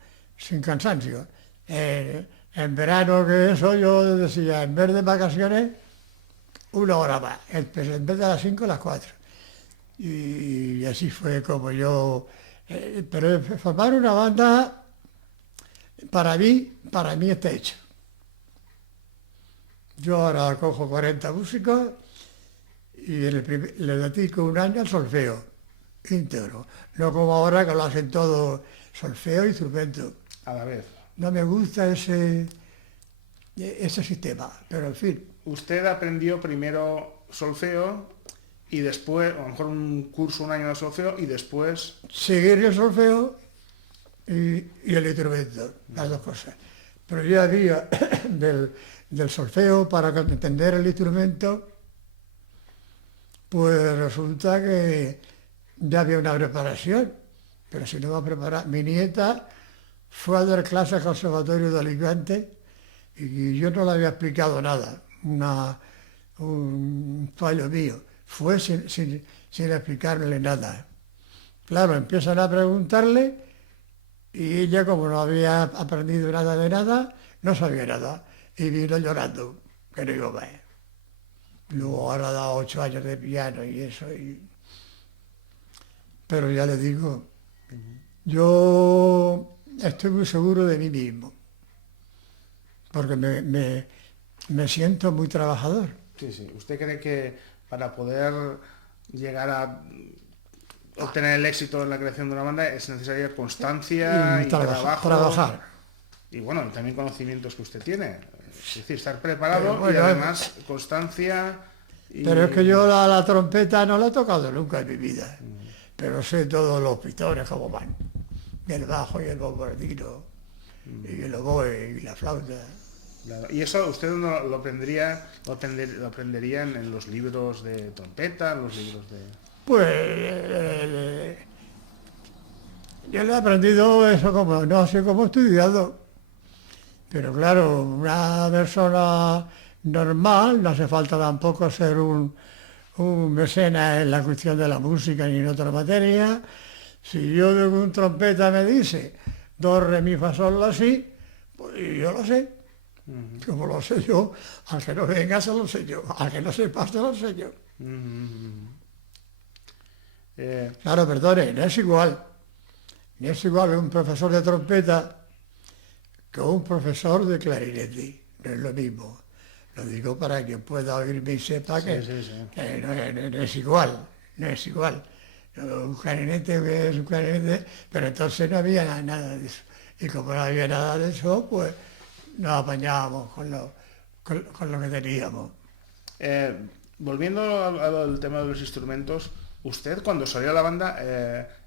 cansancio. En verano que eso yo decía, en vez de vacaciones, 1 hora más, en vez de las 5, las 4. Y así fue como yo... pero formar una banda, para mí está hecho. Yo ahora cojo 40 músicos y le dedico un año al solfeo íntegro. No como ahora que lo hacen todo solfeo y instrumento. A la vez. No me gusta ese sistema, pero en fin. Usted aprendió primero solfeo y después, a lo mejor un curso, un año de solfeo y después... Seguir el solfeo y el instrumento, las dos cosas. Pero yo había del solfeo para entender el instrumento, pues resulta que ya había una preparación, pero si no va a preparar. Mi nieta fue a dar clases al Conservatorio de Alicante y yo no le había explicado nada, un fallo mío. Fue sin explicarle nada. Claro, empiezan a preguntarle y ella, como no había aprendido nada de nada, no sabía nada. Y vino llorando, que no iba más. Luego ahora ha dado 8 años de piano y eso. Pero ya le digo, yo estoy muy seguro de mí mismo, porque me siento muy trabajador. Sí, sí. ¿Usted cree que para poder llegar a obtener el éxito en la creación de una banda es necesaria constancia y trabajo? Trabajar. Y bueno, también conocimientos que usted tiene. Es decir, estar preparado Bueno, y además constancia. Pero es que yo la trompeta no la he tocado nunca en mi vida. Pero sé todos los pitones cómo van. Y el bajo y el bombardino. Y el oboe y la flauta. Claro. Y eso usted no lo aprendería en los libros de trompeta, en los libros de... Pues yo le he aprendido eso como, no sé cómo he estudiado. Pero claro, una persona normal, no hace falta tampoco ser un mecenas en la cuestión de la música ni en otra materia. Si yo de un trompeta me dice do, re, mi, fa, sol, la, si, pues yo lo sé. Como lo sé yo, al que no venga se lo sé yo, al que no sepa se lo sé yo. Claro, perdone, no es igual. No es igual un profesor de trompeta que un profesor de clarinete. No es lo mismo. Lo digo para que pueda oírme y sepa que, que no es igual. No es igual. Un clarinete es un clarinete, pero entonces no había nada de eso. Y como no había nada de eso, pues nos apañábamos con lo que teníamos. Volviendo al tema de los instrumentos, usted cuando salió a la banda,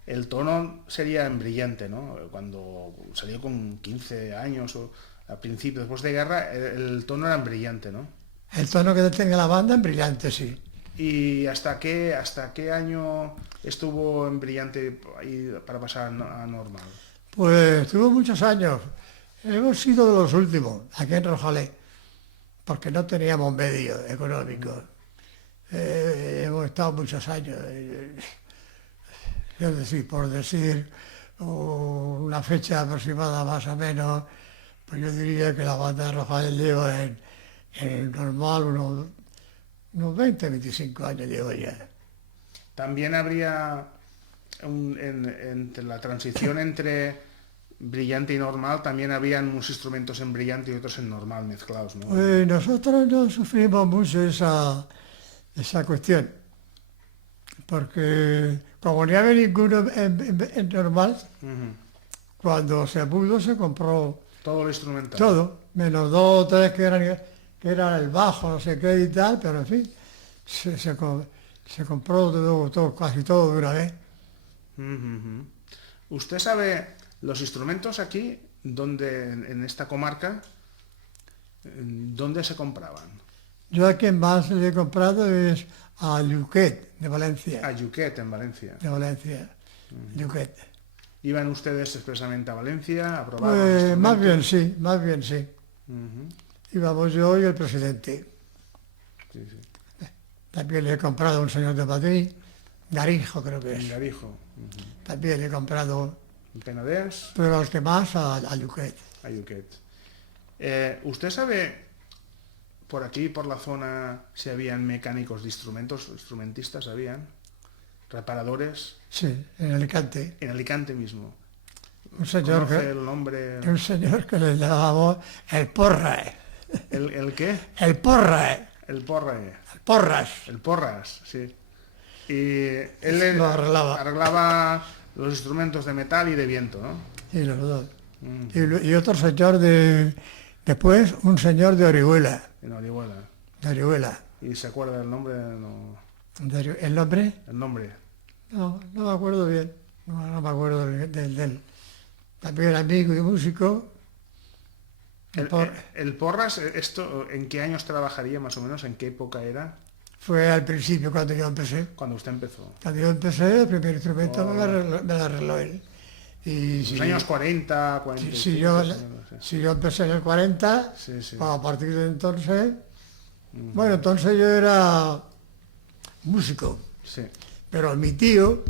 el tono sería en brillante, ¿no? Cuando salió con 15 años o al principio, después de guerra, el tono era en brillante, ¿no? El tono que tenga la banda en brillante, sí. ¿Y hasta qué año estuvo en brillante para pasar a normal? Pues estuvo muchos años. Hemos sido de los últimos, aquí en Rojales, porque no teníamos medios económicos. Hemos estado muchos años. Es decir, por decir o una fecha aproximada más o menos, pues yo diría que la banda de Rojales lleva en el normal unos 20, 25 años llevo ya. También habría entre la transición entre brillante y normal, también habían unos instrumentos en brillante y otros en normal mezclados, ¿no? Pues nosotros no sufrimos mucho esa cuestión, porque como no había ninguno en normal, Ujú. cuando se pudo se compró Todo lo instrumental. todo, menos dos o tres que eran el bajo, no sé qué y tal, pero en fin, se compró todo, casi todo de una vez. Ujú, ujú. ¿Usted sabe los instrumentos aquí, en esta comarca, dónde se compraban? Yo a quien más le he comprado es a Lluquet, de A Valencia, Yuquet, en Valencia. Lluquet. ¿Iban ustedes expresamente a Valencia a probar los Pues instrumentos? más bien sí. Ujú. Íbamos yo y el presidente. Sí, sí. También le he comprado a un señor de Madrid, Garijo creo que En es. Garijo. Ujú. También le he comprado, En Penedès, pero los que más a Lluquet. a Yuquet. ¿Usted sabe por aquí, por la zona, si habían mecánicos de instrumentos, instrumentistas habían? ¿Reparadores? Sí, en Alicante. En Alicante mismo. Un señor ¿Conoce el nombre? un señor que le llamábamos el Porra. ¿El qué? El Porra. El Porre. El Porras. El Porras, sí. Y él Lo arreglaba. arreglaba los instrumentos de metal y de viento, ¿no? Y los dos. Mm. Y otro señor después un señor de Orihuela. En Orihuela. De Orihuela. ¿Y se acuerda el nombre? No. ¿El nombre? El nombre. No me acuerdo bien. No me acuerdo del también amigo y músico. El Porras, ¿esto en qué años trabajaría más o menos? ¿En qué época era? Fue al principio cuando yo empecé. Cuando usted empezó. Cuando yo empecé, el primer instrumento Oh. me lo arregló él. Y Los si, años 40, 45. si yo empecé en el 40, Sí, sí. pues a partir de entonces, Ujú. bueno, entonces yo era músico, Sí, pero mi tío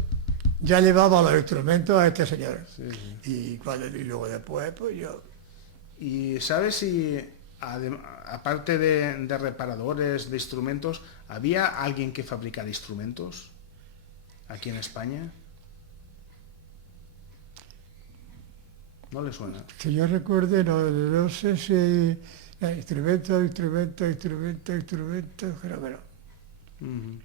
ya llevaba los instrumentos a este señor. sí, sí. Y luego después, pues yo. ¿Y sabe si, aparte de reparadores de instrumentos, había alguien que fabricara instrumentos aquí en España? ¿No le suena? Que yo recuerde, no sé si instrumentos, creo que no. Ujú.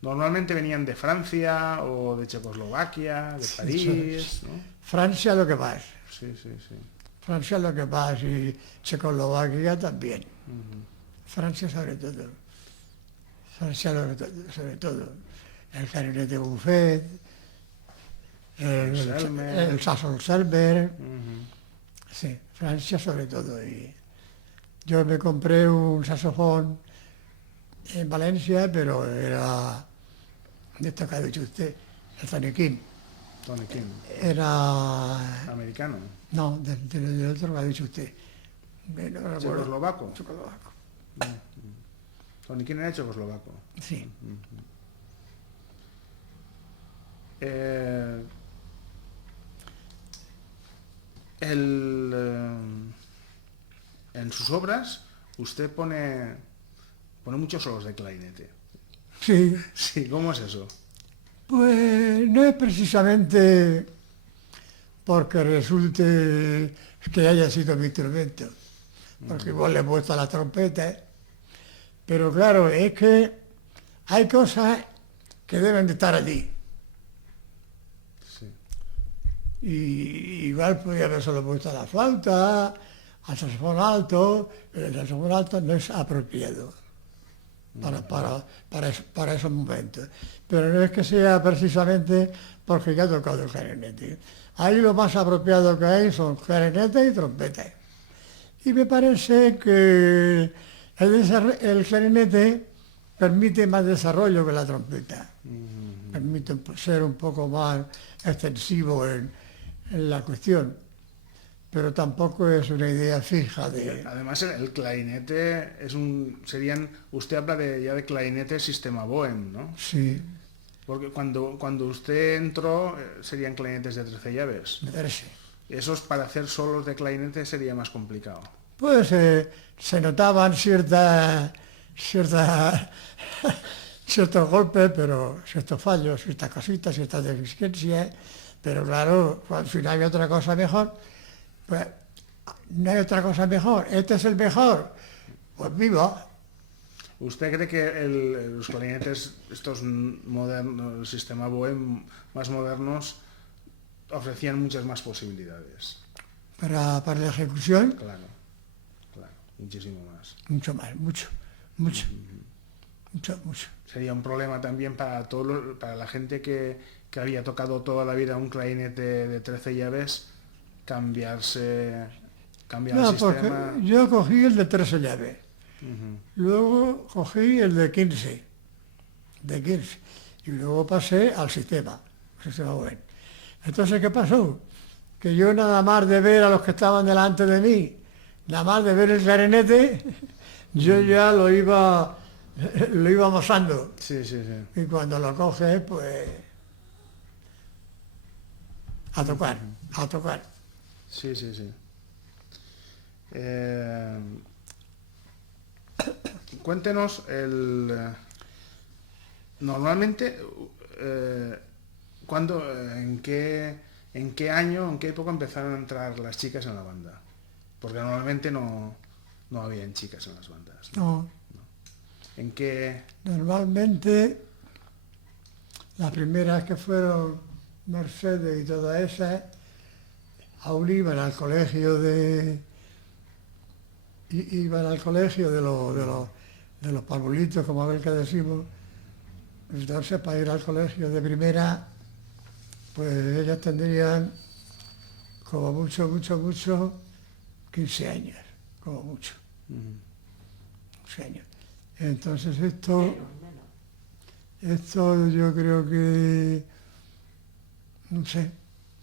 Normalmente venían de Francia o de Checoslovaquia, de París, ¿no? Francia lo que más, Sí, sí, sí. Francia lo que más y Checoslovaquia también. Ujú. Francia sobre todo, Francia sobre todo. El clarinete Buffet, Selmer. el Sasson Selmer, Ujú. sí, Francia sobre todo. Y yo me compré un saxofón en Valencia, pero era de esto que ha dicho usted, el Zaniquín. Tony King, Era, americano. no, del otro que ha dicho usted. No recuerdo. Checoslovaco. Checoslovaco. Tony King era checoslovaco. Sí. Eh, el, en sus obras usted pone muchos solos de clarinete. Sí, Sí, ¿cómo es eso? pues no es precisamente porque resulte que haya sido mi instrumento, porque igual le he puesto la trompeta, pero claro, es que hay cosas que deben de estar allí. Sí. Y igual podría haber solo puesto a la flauta, al saxofón alto, pero el saxofón alto no es apropiado para esos momentos. Pero no es que sea precisamente porque ya he tocado el clarinete. Ahí lo más apropiado que hay son clarinete y trompeta. Y me parece que el clarinete permite más desarrollo que la trompeta. Permite ser un poco más extensivo en la cuestión, pero tampoco es una idea fija de... Además el clarinete usted habla ya de clarinete sistema Boehm, ¿no? Sí, Porque cuando usted entró serían clarinetes de 13 llaves. de 13. Esos para hacer solos de clarinete sería más complicado. Pues se notaban ciertos golpes, pero ciertos fallos, ciertas cositas, ciertas deficiencias, pero claro, al final hay otra cosa mejor, pues no hay otra cosa mejor, este es el mejor, pues viva. ¿Usted cree que los clarinetes, estos modernos, el sistema Bohem más modernos, ofrecían muchas más posibilidades? Para la ejecución, Claro, muchísimo más. mucho más, mucho. Sería un problema también para para la gente que había tocado toda la vida un clarinete de 13 llaves, cambiar No, el porque sistema. yo cogí el de 13 llaves, Ujú. luego cogí el de 15, y luego pasé al sistema Bohem. Entonces, ¿qué pasó? Que yo nada más de ver a los que estaban delante de mí, nada más de ver el clarinete, yo ya lo iba amasando. Sí. Y cuando lo coges, pues a tocar. Sí. Cuéntenos normalmente en qué año, en qué época empezaron a entrar las chicas en la banda, porque normalmente no habían chicas en las bandas, ¿no? No, ¿En qué? normalmente las primeras que fueron Mercedes y todas esas, aún iban al colegio de los parvulitos, como a ver qué decimos. Entonces, para ir al colegio de primera, pues ellas tendrían como mucho 15 años, como mucho, 15 años. Entonces esto yo creo que, no sé,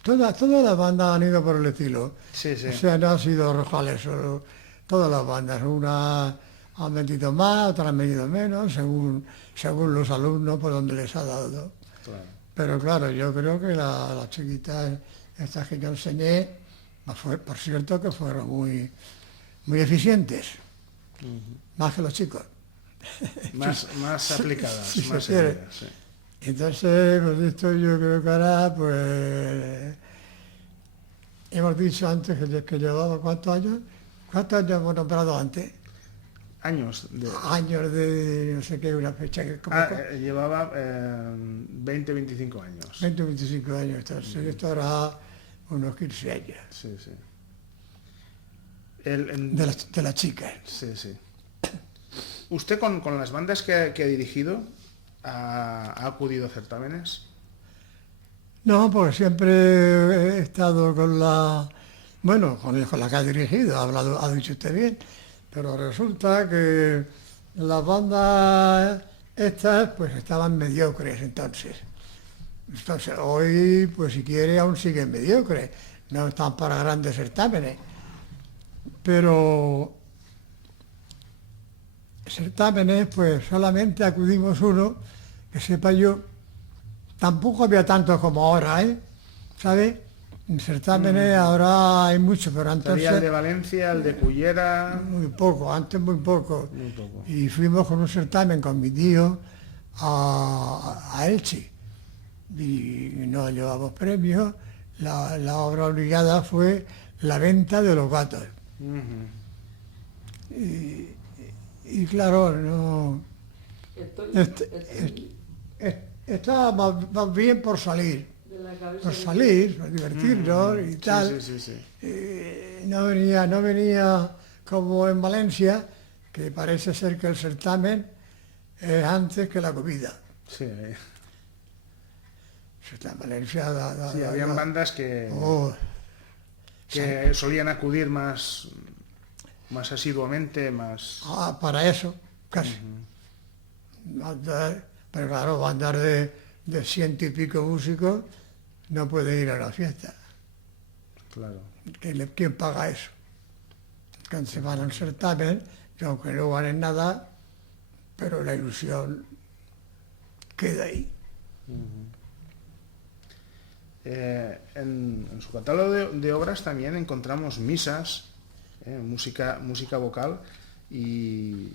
todas las bandas han ido por el estilo. Sí. O sea, no ha sido Rojales solo, todas las bandas, unas han metido más, otras han metido menos, según los alumnos por donde les ha dado. Claro. Pero claro, yo creo que las chiquitas, estas que yo enseñé, por cierto que fueron muy eficientes, más que los chicos. Más aplicadas, si se más quiere. seguidas, sí. Entonces, pues esto yo creo que ahora, pues, hemos dicho antes que llevaba ¿cuántos años? ¿Cuántos años hemos nombrado antes? Años de... Años de no sé qué, una fecha que llevaba 20-25 años. 20 o 25 años, entonces esto hará unos 15 años. Sí. De la chica. Sí. ¿Usted con las bandas que ha dirigido ha acudido a certámenes? No, porque siempre he estado con la que ha dirigido, ha dicho usted bien, pero resulta que las bandas estas pues estaban mediocres entonces. Entonces hoy, pues si quiere, aún siguen mediocres, no están para grandes certámenes. Pero certámenes, pues solamente acudimos uno, que sepa yo, tampoco había tantos como ahora, ¿sabe? En certámenes ahora hay muchos, pero antes... Había el de Valencia, el de Cullera... Muy poco, antes muy poco. Muy poco. Y fuimos con un certamen con mi tío a Elche. Y nos llevamos premios. La obra obligada fue la venta de los gatos. Y claro, no... Estaba más bien por salir. Por salir, por divertirnos y tal. Sí. No venía como en Valencia, que parece ser que el certamen es antes que la comida. Sí. En Valencia Habían bandas que solían acudir más asiduamente, más... para eso, casi. Pero claro, bandas de 100 y pico músicos no puede ir a la fiesta. Claro. ¿Quién paga eso? Cuando se van al certamen, y aunque no ganen nada, pero la ilusión queda ahí. En su catálogo de obras también encontramos misas, música vocal, y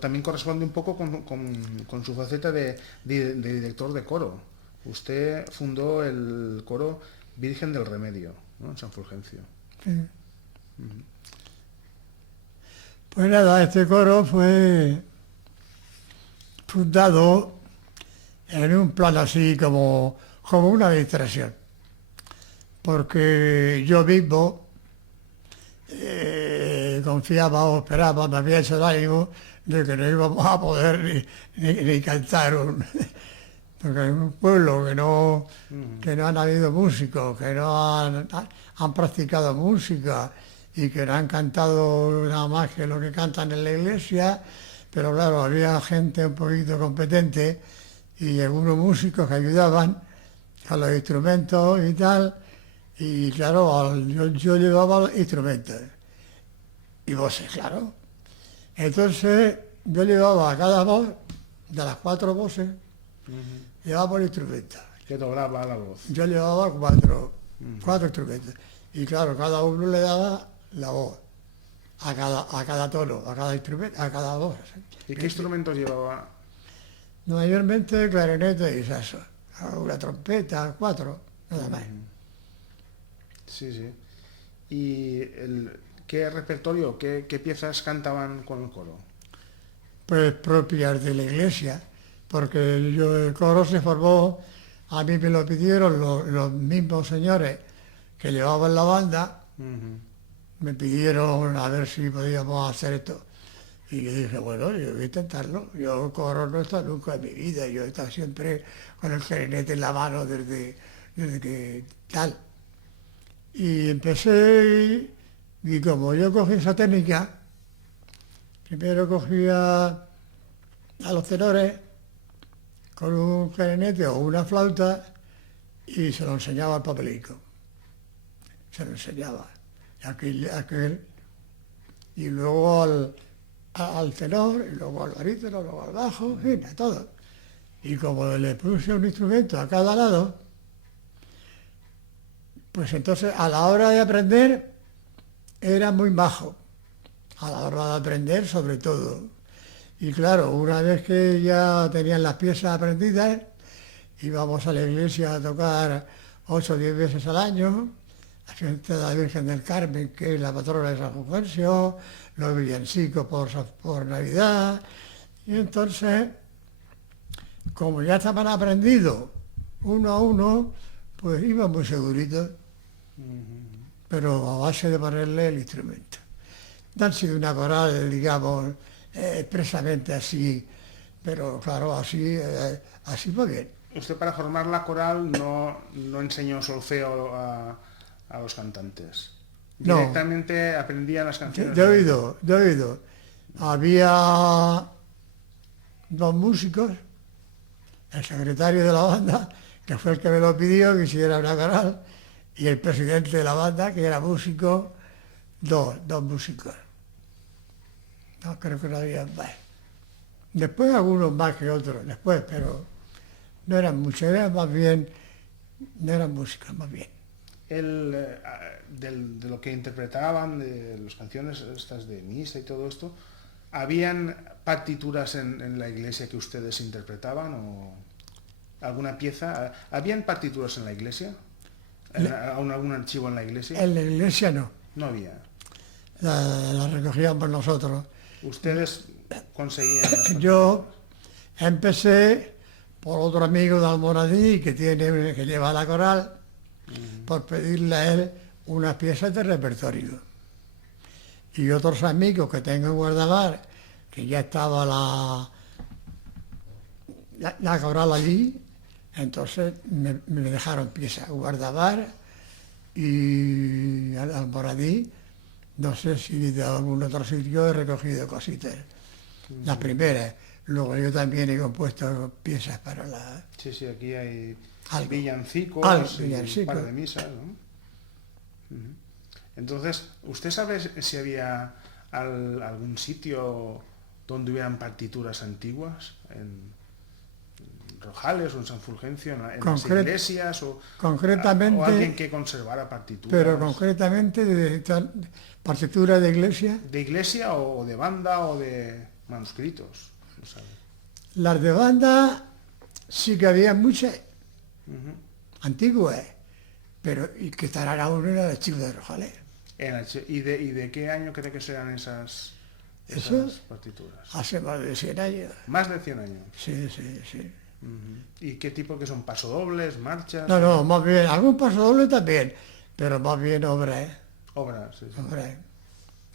también corresponde un poco con su faceta de director de coro. Usted fundó el coro Virgen del Remedio, ¿no?, en San Fulgencio. Sí. Pues nada, este coro fue fundado en un plan así como una distracción, porque yo mismo confiaba o esperaba, me había hecho el ánimo de que no íbamos a poder ni cantar porque es un pueblo que no han habido músicos, que no han practicado música y que no han cantado nada más que lo que cantan en la iglesia, pero claro, había gente un poquito competente y algunos músicos que ayudaban a los instrumentos y tal, y claro, yo llevaba los instrumentos y voces, claro. Entonces yo llevaba a cada voz, de las 4 voces, llevaba el instrumento. Que doblaba la voz. Yo llevaba 4 instrumentos. Y claro, cada uno le daba la voz a cada tono, a cada instrumento, a cada voz. ¿Y qué instrumentos llevaba? Mayormente clarinete y saxo. Una trompeta, 4, nada más. Sí, sí. ¿Y qué repertorio, qué piezas cantaban con el coro? Pues propias de la iglesia, porque el coro se formó, a mí me lo pidieron los mismos señores que llevaban la banda, me pidieron a ver si podíamos hacer esto. Y yo dije, bueno, yo voy a intentarlo. Yo coro no he estado nunca en mi vida, yo he estado siempre con el clarinete en la mano desde que tal. Y empecé, y como yo cogí esa técnica, primero cogía a los tenores con un clarinete o una flauta y se lo enseñaba al papelico. Se lo enseñaba. Aquel, y luego al tenor, y luego al barítono, luego al bajo, en fin, a todo. Y como le puse un instrumento a cada lado, pues entonces a la hora de aprender era muy majo. A la hora de aprender sobre todo. Y claro, una vez que ya tenían las piezas aprendidas, íbamos a la iglesia a tocar 8 o 10 veces al año, la fiesta de la Virgen del Carmen, que es la patrona de San Fulgencio, los villancicos por Navidad. Y entonces, como ya estaban aprendidos uno a uno, pues iban muy seguritos, pero a base de ponerle el instrumento. No han sido una coral, digamos, expresamente así, pero claro, así va bien. Usted para formar la coral no enseñó solfeo a los cantantes. No. Directamente aprendían las canciones. De oído. Había 2 músicos, el secretario de la banda, que fue el que me lo pidió, que hiciera una coral, y el presidente de la banda, que era músico, dos músicos. No, creo que no había más. Después algunos más que otros, después, pero no eran muchos, eran más bien, no eran músicos, más bien. De lo que interpretaban, de las canciones estas de misa y todo esto, ¿habían partituras en la iglesia que ustedes interpretaban o alguna pieza? ¿Habían partituras en la iglesia? ¿Algún archivo en la iglesia? En la iglesia no. No había. La recogíamos nosotros. ¿Ustedes conseguían? Yo empecé por otro amigo de Almoradí que lleva la coral, por pedirle a él unas piezas de repertorio. Y otros amigos que tengo en Guardamar, que ya estaba la coral allí, entonces me dejaron piezas. Guardamar y Almoradí, no sé si de algún otro sitio he recogido cositas. Las primeras. Luego yo también he compuesto piezas para la... Sí, aquí hay Algo. villancicos y un par de misas, ¿no? Entonces, ¿usted sabe si había algún sitio donde hubieran partituras antiguas? Rojales o en San Fulgencio, en las iglesias o alguien que conservara partituras. Pero concretamente partitura de iglesia. ¿De iglesia o de banda o de manuscritos? No sabe. Las de banda sí que había muchas antiguas, pero y que estarán aún en el archivo de Rojales. ¿Y de qué año cree que serán esas partituras? Hace más de 100 años. ¿Más de 100 años? Sí, sí, sí. ¿Y qué tipo que son? ¿Pasodobles, marchas? No, más bien, algún pasodoble también, pero más bien obra, ¿eh? Obras, sí. Obra.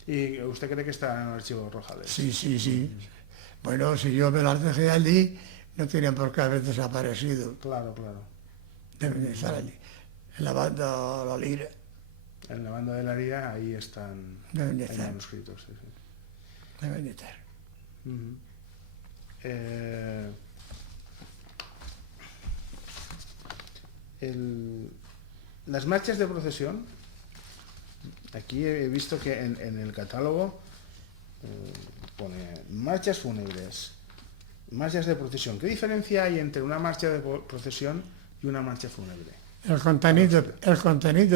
¿Y usted cree que está en el archivo de Rojales? Sí, sí, sí. Bueno, si yo me las dejé allí, no tenían por qué haber desaparecido. Claro, claro. Deben de estar allí. En la banda La Lira. En la banda de la Lira, ahí están manuscritos, sí, sí. Deben de estar. Las marchas de procesión, aquí he visto que en el catálogo pone marchas fúnebres, marchas de procesión. ¿Qué diferencia hay entre una marcha de procesión y una marcha fúnebre? El contenido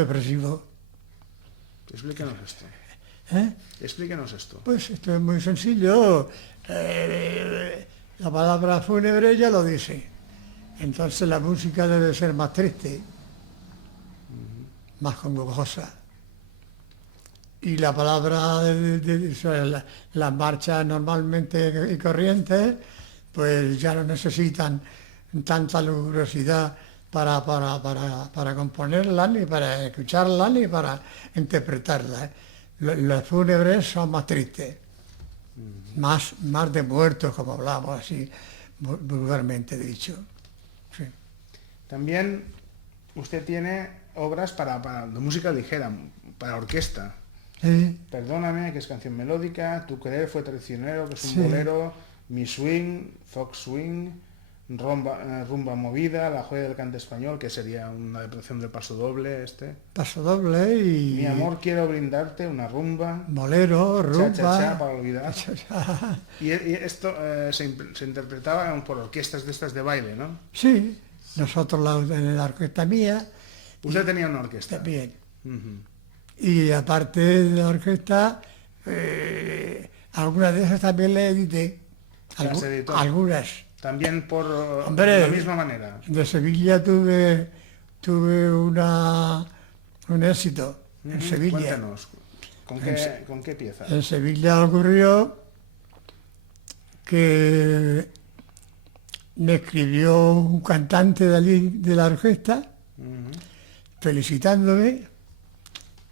expresivo. Explíquenos esto. Explíquenos esto. Pues esto es muy sencillo. La palabra fúnebre ya lo dice. Entonces la música debe ser más triste, más congojosa. Y la palabra las marchas normalmente y corrientes, pues ya no necesitan tanta luminosidad para componerlas, ni para escucharlas, ni para interpretarlas. Los fúnebres son más tristes, más de muertos, como hablamos así vulgarmente dicho. Sí. También usted tiene obras de música ligera, para orquesta. Sí. Perdóname, que es canción melódica, Tu querer fue traicionero, que es un bolero, Mi swing, Fox swing, Rumba movida, La joya del cante español, que sería una adaptación del paso doble Paso doble y... Mi amor quiero brindarte, una rumba. Bolero, rumba... Cha, para olvidar. Y esto se interpretaba por orquestas de estas de baile, ¿no? Sí, nosotros en la orquesta mía... ¿Usted tenía una orquesta? También. Y aparte de la orquesta, algunas de esas también le edité. Algunas. También por la misma manera. De Sevilla tuve un éxito. En Sevilla. Cuéntanos, ¿con qué pieza? En Sevilla ocurrió que me escribió un cantante de allí, de la orquesta, felicitándome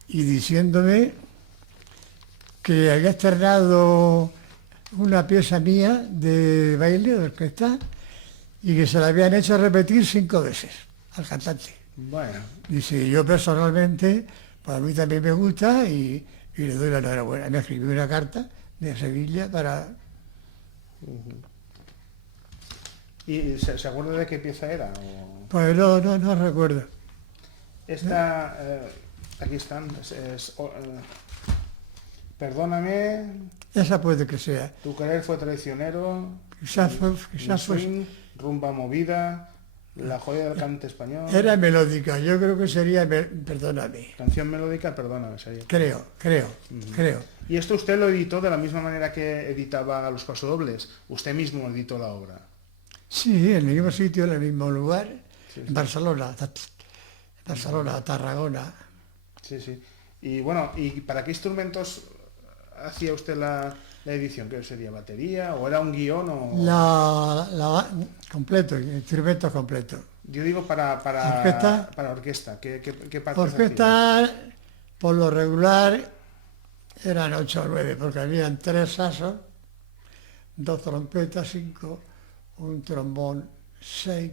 y diciéndome que había estrenado una pieza mía de baile, de orquesta, y que se la habían hecho repetir 5 veces al cantante. Bueno. Dice, yo personalmente, pues a mí también me gusta y le doy la enhorabuena. Me escribió una carta de Sevilla para... ¿Y se acuerda de qué pieza era? Pues no recuerdo. Esta, aquí están, Perdóname. Esa puede que sea. Tu querer fue traicionero. Quizás swing, Rumba movida, La joya del cante español. Era melódica, yo creo que sería Perdóname. Canción melódica, Perdóname sería. Creo. ¿Y esto usted lo editó de la misma manera que editaba los pasodobles? ¿Usted mismo editó la obra? Sí, en el mismo sitio, en el mismo lugar, en Barcelona, Tarragona. Sí. Y bueno, ¿y para qué instrumentos hacía usted la edición? ¿Qué sería? ¿Batería? ¿O era un guión? Completo, instrumentos completos. Yo digo para orquesta. ¿Qué partes orquesta, hacía? Por lo regular, eran 8 o 9, porque habían 3 saxos, 2 trompetas, 5, un trombón, 6,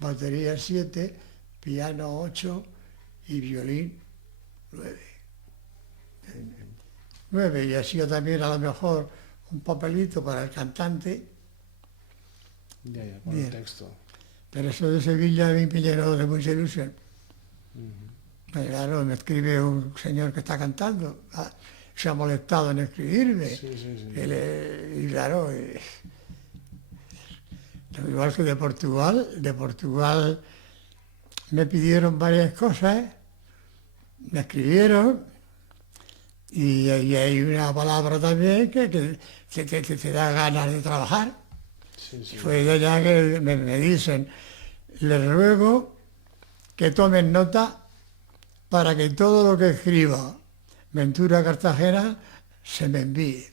batería 7, piano 8 y violín 9. Y hacía también a lo mejor un papelito para el cantante. Ya, con el texto. Pero eso de Sevilla a mí me llenó de mucha ilusión. Claro, me escribe un señor que está cantando, se ha molestado en escribirme. Sí. Y claro, igual que de Portugal me pidieron varias cosas, me escribieron y hay una palabra también que te da ganas de trabajar. Sí, sí. Fue de allá que me dicen, les ruego que tomen nota para que todo lo que escriba Ventura Cartagena se me envíe.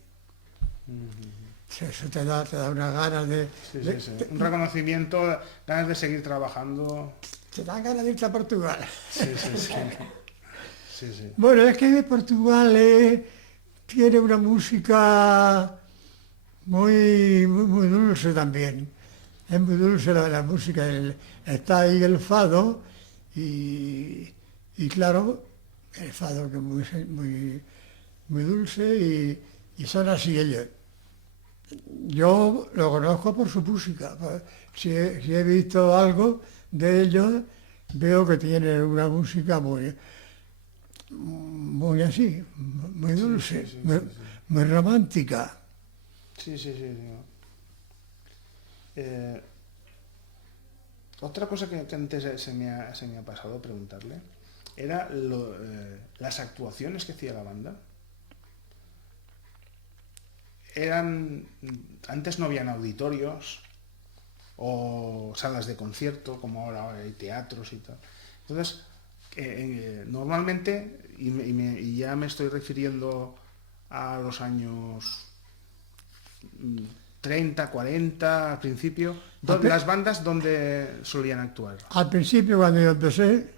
Eso te da unas ganas Sí, sí, sí. Un reconocimiento, ganas de seguir trabajando. te dan ganas de irte a Portugal. Sí, sí, sí. Sí, sí. Bueno, es que Portugal tiene una música muy dulce también. Es muy dulce la música. Está ahí el fado y claro, el fado que es muy dulce y son así ellos. Yo lo conozco por su música. Si he visto algo de ellos, veo que tienen una música muy así, muy dulce, sí, sí, muy, sí, sí. muy romántica. Sí, sí, sí. Sí. Otra cosa que antes se me ha pasado preguntarle era las actuaciones que hacía la banda. Antes no habían auditorios o salas de concierto como ahora hay teatros y tal. Entonces, normalmente, y ya me estoy refiriendo a los años 30, 40, al principio, las bandas donde solían actuar. Al principio, cuando yo empecé,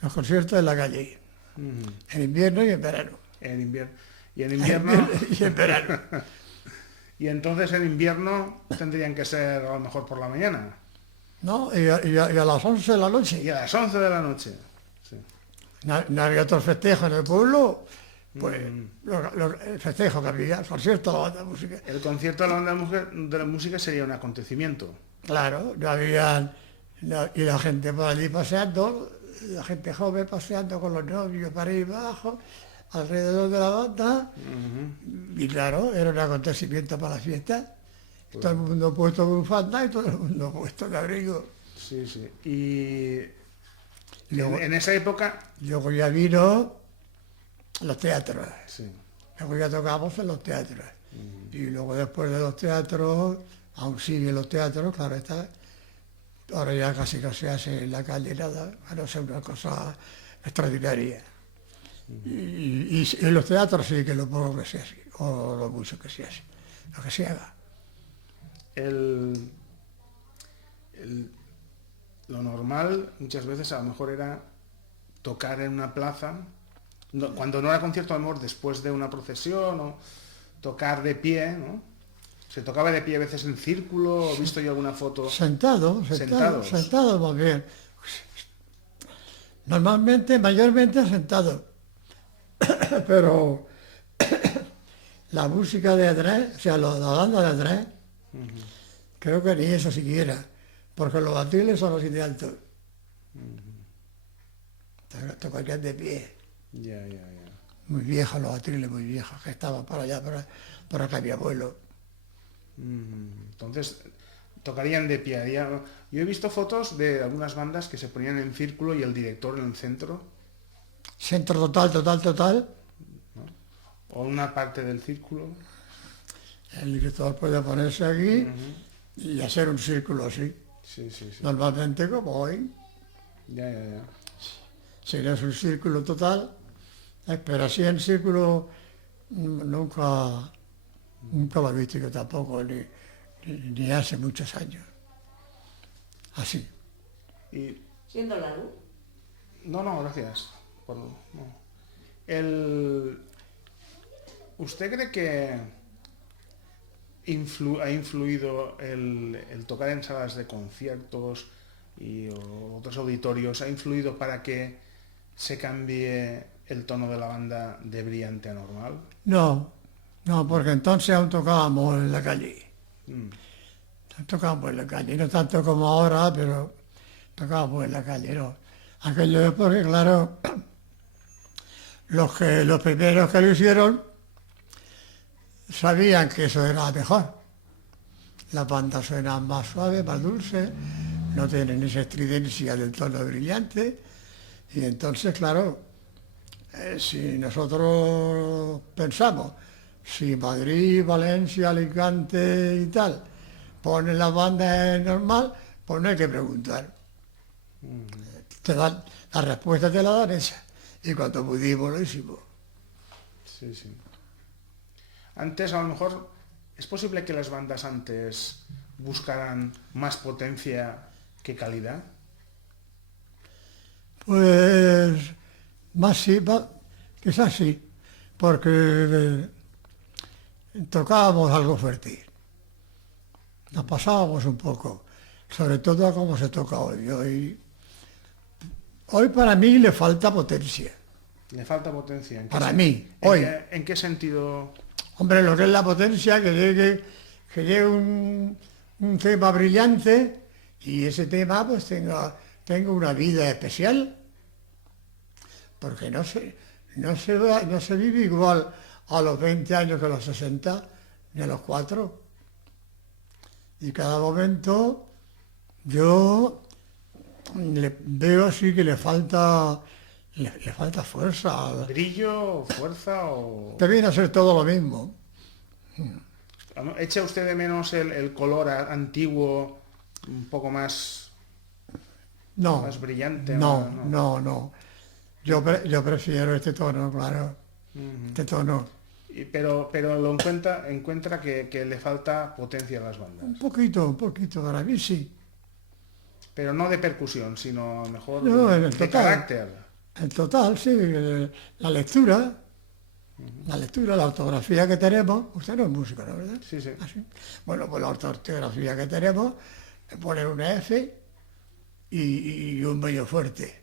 los conciertos en la calle, en invierno y en verano. En invierno. Y en invierno. Y en verano. Y entonces en invierno tendrían que ser a lo mejor por la mañana. ¿No? Y a las 11 de la noche. Y a las 11 de la noche. Sí. No había otro festejo en el pueblo, pues el festejo que había, por cierto, la banda de música. El concierto de la banda de la música sería un acontecimiento. Claro, no había. Y la gente por allí paseando, la gente joven paseando con los novios para ir abajo, alrededor de la banda. Y claro, era un acontecimiento para la fiesta. Pues, todo el mundo puesto bufanda y todo el mundo puesto de abrigo. Sí, sí. Y Luego, en esa época. luego ya vino los teatros. Sí. Luego ya tocamos en los teatros. Y luego después de los teatros, aún siguen los teatros, claro está. Ahora ya casi no se hace en la calle nada, a no ser una cosa extraordinaria. Y en los teatros sí que lo poco que se hace, o lo mucho que se hace, lo que se haga. Lo normal muchas veces a lo mejor era tocar en una plaza, cuando no era concierto a lo mejor después de una procesión, o tocar de pie, ¿no? Se tocaba de pie a veces en círculo, he visto yo alguna foto. Sentados más bien. Mayormente sentados. Pero la música de atrás, o sea, la banda de atrás, creo que ni eso siquiera, porque los atriles son así de altos. Tocarían de pie. Ya. Muy viejos los atriles, muy viejos, que estaban por allá, por acá mi abuelo. Entonces, tocarían de pie. Yo he visto fotos de algunas bandas que se ponían en círculo y el director en el centro. Centro total. ¿No? O una parte del círculo. El director puede ponerse aquí y hacer un círculo así. Sí. Normalmente como hoy. Ya. Si no es un círculo total, pero así en círculo nunca lo he visto yo tampoco, ni hace muchos años. Así. Y... Siendo la luz. No, gracias. ¿Usted cree que ha influido el tocar en salas de conciertos o otros auditorios, ha influido para que se cambie el tono de la banda de brillante a normal? No, porque entonces aún tocábamos en la calle. Tocábamos en la calle, no tanto como ahora, pero tocábamos en la calle, ¿no? Aquello es porque, claro, los primeros que lo hicieron sabían que eso era mejor. las bandas suenan más suaves, más dulces, no tienen esa estridencia del tono brillante. Y entonces, claro, si nosotros pensamos, si Madrid, Valencia, Alicante y tal ponen las bandas normal, pues no hay que preguntar. Te dan, la respuesta te la dan esa. Y cuando pudimos lo hicimos. Sí, sí. Antes, a lo mejor, es posible que las bandas antes buscaran más potencia que calidad. Pues más sí, quizás sí, porque tocábamos algo fuerte, nos pasábamos un poco, sobre todo a cómo se toca hoy. Hoy para mí le falta potencia, Le falta potencia. para mí, hoy. ¿En qué sentido? Hombre, lo que es la potencia, que llegue un tema brillante y ese tema pues tenga una vida especial, porque no se vive igual a los 20 años que a los 60, ni a los 4. Y cada momento yo veo así que le falta fuerza. ¿Brillo, fuerza o...? Te viene a ser todo lo mismo. ¿Echa usted de menos el color antiguo, un poco más, No, más brillante? no. Yo prefiero este tono, claro. Este tono. Pero lo encuentra que le falta potencia a las bandas. Un poquito, para mí sí. Pero no de percusión, sino mejor No, en el de total. carácter. En total, sí. La lectura, la ortografía que tenemos. Usted no es músico, ¿no? ¿Verdad? Sí, sí. ¿Ah, sí? Bueno, pues la ortografía que tenemos es poner una F y un medio fuerte.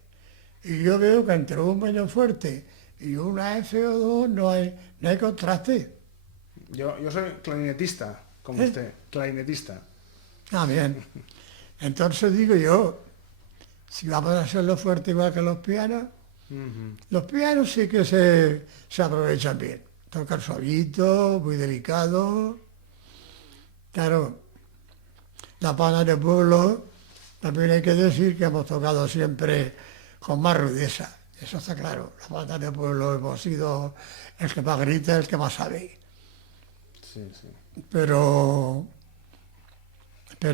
Y yo veo que entre un medio fuerte y una F o dos no hay contraste. Yo soy clarinetista, como usted, clarinetista. Ah, bien. Entonces digo yo, si vamos a hacerlo fuerte igual que los pianos sí que se aprovechan bien. Tocar suavito, muy delicado. Claro, las bandas de pueblo, también hay que decir que hemos tocado siempre con más rudeza. Eso está claro. Las bandas de pueblo hemos sido el que más grita, el que más sabe. Sí, sí. Pero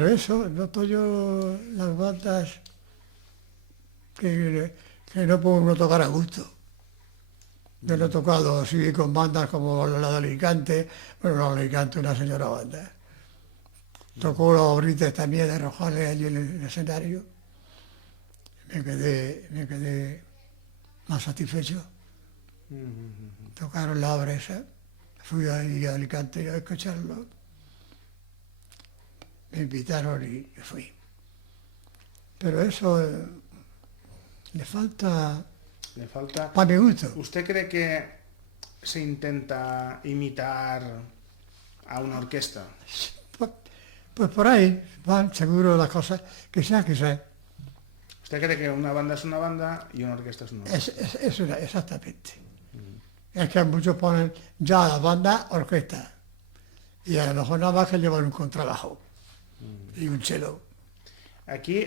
eso, noto yo las bandas que no puedo uno tocar a gusto. Yo no he tocado así con bandas como la de Alicante, bueno, la de Alicante una señora banda. Tocó los Brites también de Rojales allí en el escenario. Me quedé más satisfecho. Tocaron la obra esa. Fui ahí a Alicante a escucharlo. Me invitaron y fui. Pero eso le falta, Le falta... para mi gusto. ¿Usted cree que se intenta imitar a una orquesta? Pues por ahí van seguro las cosas, quizás. ¿Usted cree que una banda es una banda y una orquesta es una orquesta? Exactamente. Es que muchos ponen ya la banda orquesta y a lo mejor nada más que llevan un contrabajo y un cello. Aquí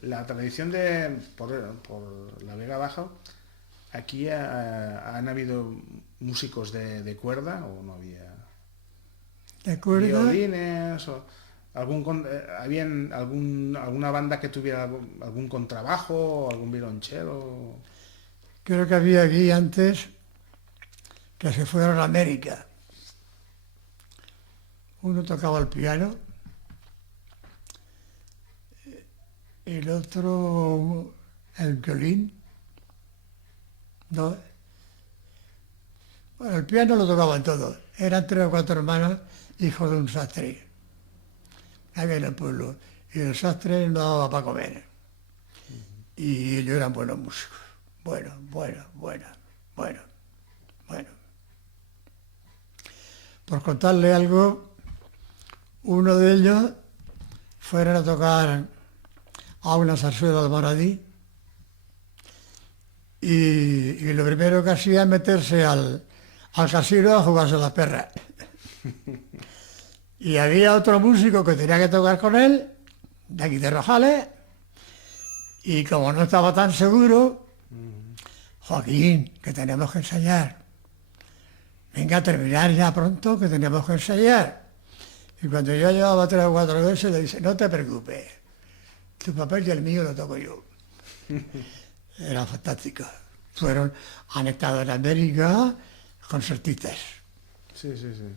la tradición por la Vega Baja, aquí han habido músicos de cuerda o no había ¿De acuerdo? violines o habían alguna banda que tuviera algún contrabajo o algún violonchelo. Creo que había aquí antes que se fueron a América. Uno tocaba el piano y el otro el violín. ¿No? Bueno, el piano lo tocaban todos. Eran 3 o 4 hermanos, hijos de un sastre. Había en el pueblo. Y el sastre no daba para comer. Y ellos eran buenos músicos. Bueno. Por contarle algo, uno de ellos fueron a tocar a una zarzuela de Moradí y lo primero que hacía es meterse al casino a jugarse las perras. Y había otro músico que tenía que tocar con él, de aquí de Rojales, y como no estaba tan seguro, Joaquín, que tenemos que ensayar. Venga a terminar ya pronto, que tenemos que ensayar. Y cuando yo llevaba 3 o 4 veces, le dice, no te preocupes, tu papel y el mío lo toco yo. Era fantástico. Han estado en América concertistas. Sí, sí, sí.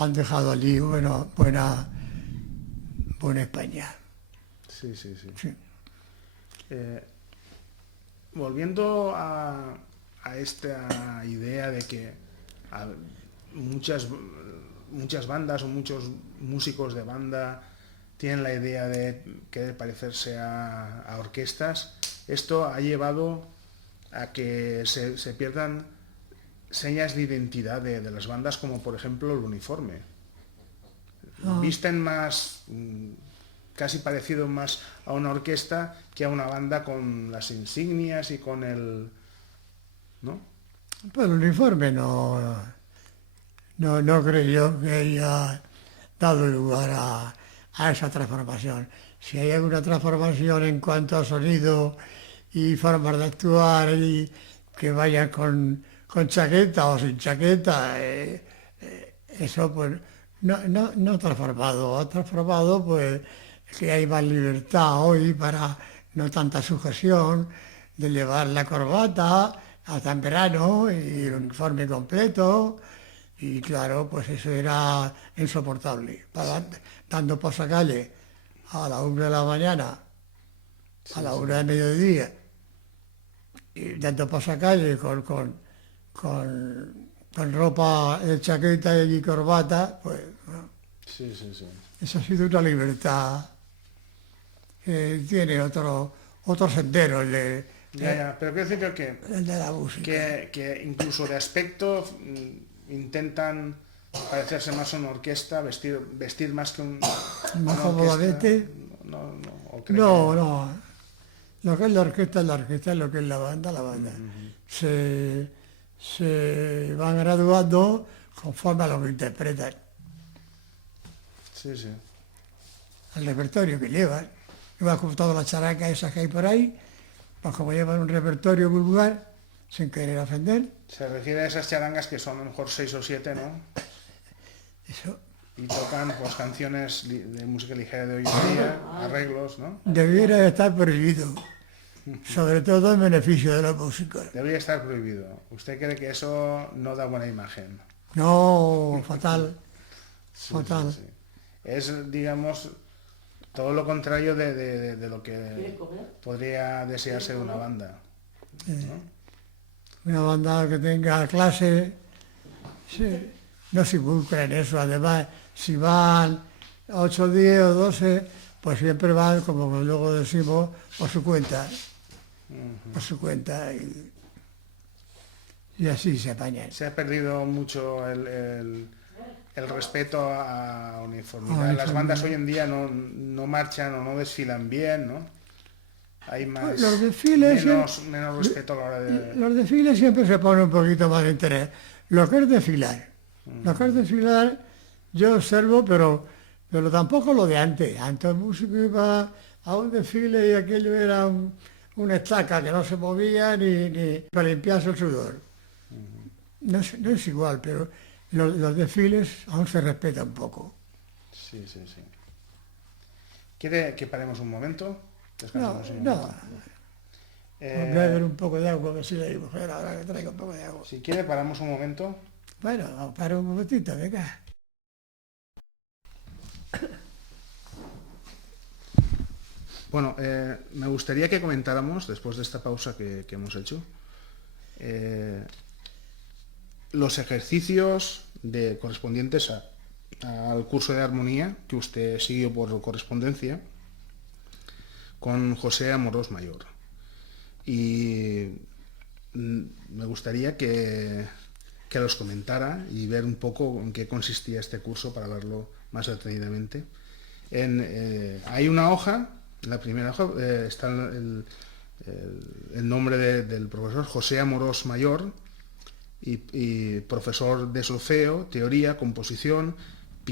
Han dejado allí buena España. Sí, sí, sí. Sí. Volviendo a esta idea de que muchas bandas o muchos músicos de banda tienen la idea de querer parecerse a orquestas, esto ha llevado a que se pierdan señas de identidad de las bandas, como por ejemplo el uniforme. Visten más, casi parecido más a una orquesta que a una banda, con las insignias y con el... ¿no? Pues el uniforme no creo yo que haya dado lugar a esa transformación. Si hay alguna transformación en cuanto a sonido y formas de actuar y que vayan con chaqueta o sin chaqueta, eso pues no ha transformado. Ha transformado pues que hay más libertad hoy para no tanta sujeción de llevar la corbata hasta en verano y el uniforme completo. Y claro, pues eso era insoportable. Dando pasacalle a la 1 de la mañana, a la 1 de mediodía, y dando pasacalle con ropa, chaqueta y corbata, pues ¿no? Sí, sí, sí. Eso ha sido una libertad que tiene otro sendero, Ya, pero quiero decir el de la música. que incluso de aspecto intentan parecerse más a una orquesta, vestir más que Más una cómodamente. ¿o cree No. Lo que es la orquesta es la orquesta, lo que es la banda, la banda. Se van graduando conforme a lo que interpretan, Sí, sí. el repertorio que llevan. Igual como todas las characas esas que hay por ahí, pues como llevan un repertorio vulgar, sin querer ofender, Se refiere a esas charangas que son a lo mejor 6 o 7, ¿no? eso Y tocan pues canciones de música ligera de hoy en día, arreglos, ¿no? debiera de estar prohibido, sobre todo en beneficio de la música. Debería estar prohibido. ¿Usted cree que eso no da buena imagen? No, fatal, Sí, fatal. sí, sí. Es, digamos, todo lo contrario de lo ¿Quieres que comer? podría desearse de una banda, ¿no? Una banda que tenga clase, sí, no se involucra en eso. Además, si van 8, 10 o 12, pues siempre van, como luego decimos, por su cuenta. Por su cuenta. Y así se apañan. Se ha perdido mucho el respeto a uniformidad. Las bandas hoy en día no marchan o no desfilan bien, ¿no? Hay más, Los desfiles, menos respeto a la hora de... los desfiles siempre se pone un poquito más de interés. Lo que es desfilar, yo observo, pero tampoco lo de antes. Antes el músico iba a un desfile y aquello era una estaca que no se movía ni para limpiarse el sudor. No es igual, pero los desfiles aún se respetan un poco. Sí, sí, sí. ¿Quiere que paremos un momento? No, Descansemos un no. momento. Voy a beber un poco de agua, que si la mujer ahora que traiga un poco de agua. Si quiere, paramos un momento. Bueno, vamos para un momentito, venga. Bueno, me gustaría que comentáramos, después de esta pausa que hemos hecho, los ejercicios correspondientes al curso de armonía que usted siguió por correspondencia con José Amorós Mayor. Y me gustaría que los comentara y ver un poco en qué consistía este curso para verlo más detenidamente. Hay una hoja, en la primera hoja está el nombre del profesor José Amorós Mayor, y profesor de solfeo, teoría, composición,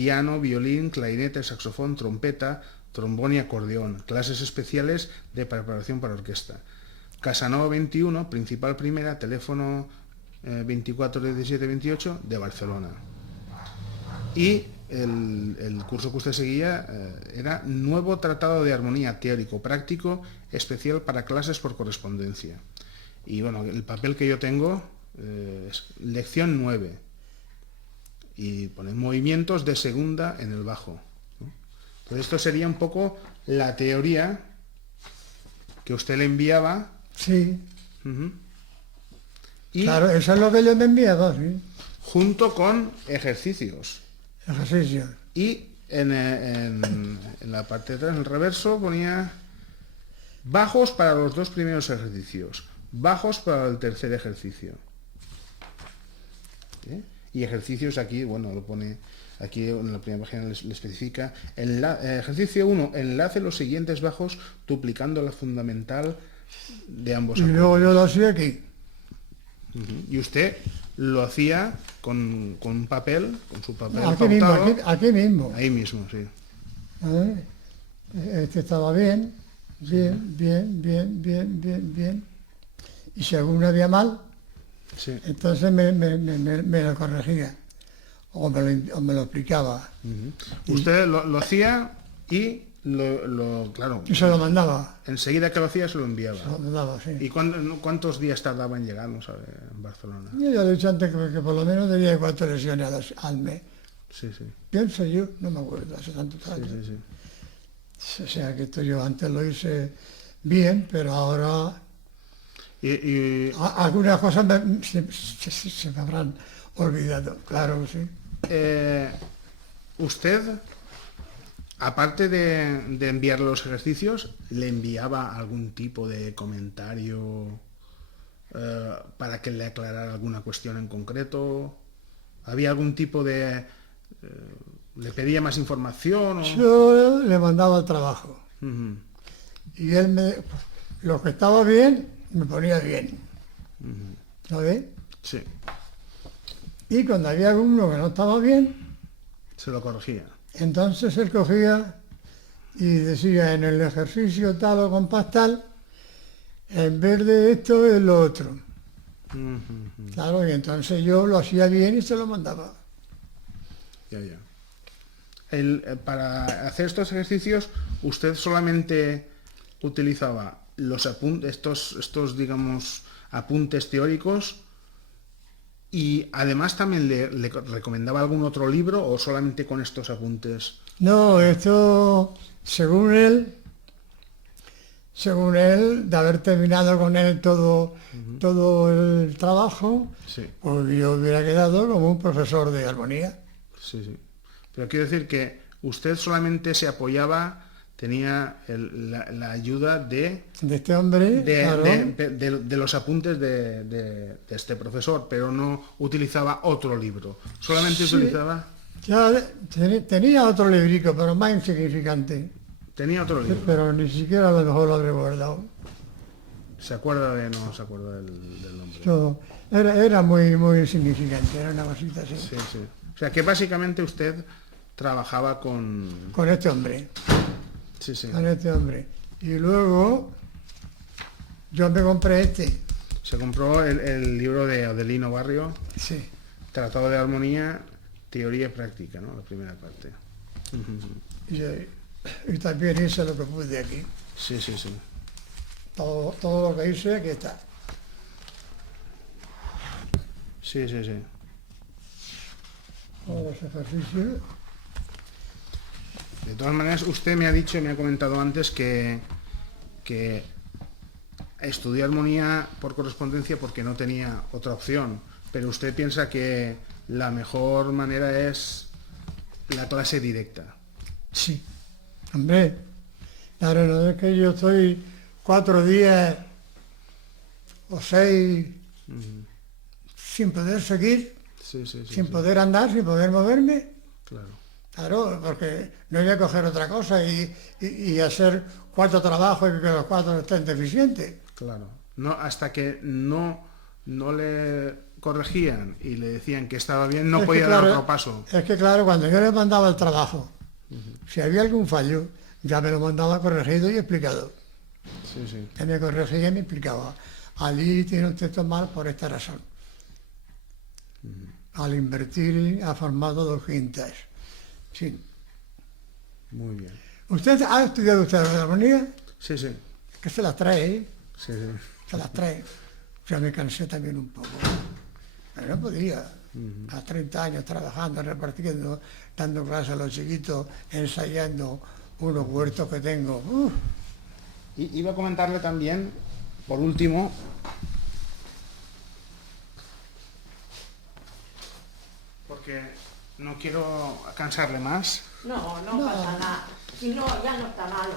piano, violín, clarinete, saxofón, trompeta, trombón y acordeón. Clases especiales de preparación para orquesta. Casanova 21, principal primera, teléfono 24 17 28 de Barcelona. Y el curso que usted seguía era Nuevo Tratado de Armonía Teórico Práctico Especial para Clases por Correspondencia. Y bueno, el papel que yo tengo es lección 9. Y pone movimientos de segunda en el bajo, ¿no? Entonces esto sería un poco la teoría que usted le enviaba. Sí, Y claro, eso es lo que yo me enviaba, sí. junto con ejercicios. Ejercicio. Y en la parte de atrás, en el reverso, ponía bajos para los 2 primeros ejercicios, bajos para el tercer ejercicio. ¿Eh? Y ejercicios aquí, bueno, lo pone aquí en la primera página, le especifica. Ejercicio 1, enlace los siguientes bajos duplicando la fundamental de ambos Y acordes. luego yo lo hacía aquí. Y usted lo hacía con un papel, con su papel Aquí mismo, pautado. aquí mismo. Ahí mismo, sí. ¿Eh? Este estaba bien, bien. Y si alguno había mal, Sí. entonces me lo corregía. O me lo explicaba. Usted lo hacía y claro, Y se lo mandaba. enseguida que lo hacía se lo enviaba. Se lo mandaba, sí. ¿Y cuántos días tardaba en llegar, no sabe, en Barcelona? Yo ya he dicho antes que por lo menos tenía 4 lesiones al mes. Sí, sí. Pienso yo, no me acuerdo, hace tantos Sí, años. sí, sí. O sea que esto yo antes lo hice bien, pero ahora Y algunas cosas se me habrán olvidado, claro que sí. usted, aparte de enviar los ejercicios, ¿le enviaba algún tipo de comentario para que le aclarara alguna cuestión en concreto? ¿Había algún tipo de... ¿le pedía más información? Yo le mandaba el trabajo Ujú, y él lo que estaba bien, me ponía bien. ¿Lo ve? sí, Y cuando había alguno que no estaba bien, se lo corregía. entonces él cogía y decía en el ejercicio tal o compás tal, en vez de esto es lo otro. Ujú, Claro, y entonces yo lo hacía bien y se lo mandaba. ya. Para hacer estos ejercicios, ¿usted solamente utilizaba los estos digamos, apuntes teóricos y además también le recomendaba algún otro libro o solamente con estos apuntes? No, esto, según él, de haber terminado con él todo el trabajo, Sí, pues yo hubiera quedado como un profesor de armonía. sí. Pero quiero decir que usted solamente se apoyaba, tenía la ayuda de De este hombre, claro, de los apuntes de este profesor, pero no utilizaba otro libro. Solamente Sí. utilizaba... ya tenía otro librico, pero más insignificante, Tenía otro libro. pero ni siquiera a lo mejor lo habré guardado. ¿Se acuerda no se acuerda del nombre? Esto era muy insignificante, era una cosita así, Sí. O sea que básicamente usted trabajaba con... con este hombre. Sí. Con este hombre. Y luego yo me compré este. Se compró el libro de Adelino Barrio, Sí. Tratado de Armonía, Teoría y Práctica, ¿no? La primera parte. Y también hice lo que pude aquí. Sí. Todo lo que hice, aquí está. Sí. Todos los ejercicios. De todas maneras, usted me ha comentado antes que estudió armonía por correspondencia porque no tenía otra opción, pero usted piensa que la mejor manera es la clase directa. Sí. Hombre, claro, no es que yo estoy 4 días o 6 sin poder seguir, Sí. sin poder andar, sin poder moverme. Claro. Claro, porque no voy a coger otra cosa y hacer 4 trabajos y que los 4 estén deficientes. Claro. No, hasta que no le corregían y le decían que estaba bien, no Es que podía claro, dar otro paso. Es que claro, cuando yo le mandaba el trabajo, si había algún fallo, ya me lo mandaba corregido y explicado. Sí, sí. Que me corregía y me explicaba. Ali tiene un texto mal por esta razón. Al invertir ha formado dos quintas. Sí. Muy bien. ¿Usted ha estudiado usted la armonía? Sí, sí. Que se las trae, ¿eh? Sí, sí. Se las trae. Ya me cansé también un poco. Pero no podía. A 30 años trabajando, repartiendo, dando clases a los chiquitos, ensayando unos huertos que tengo. Y iba a comentarle también, por último, porque no quiero cansarle más. No, no, No. pasa nada. Si no, ya no está malo.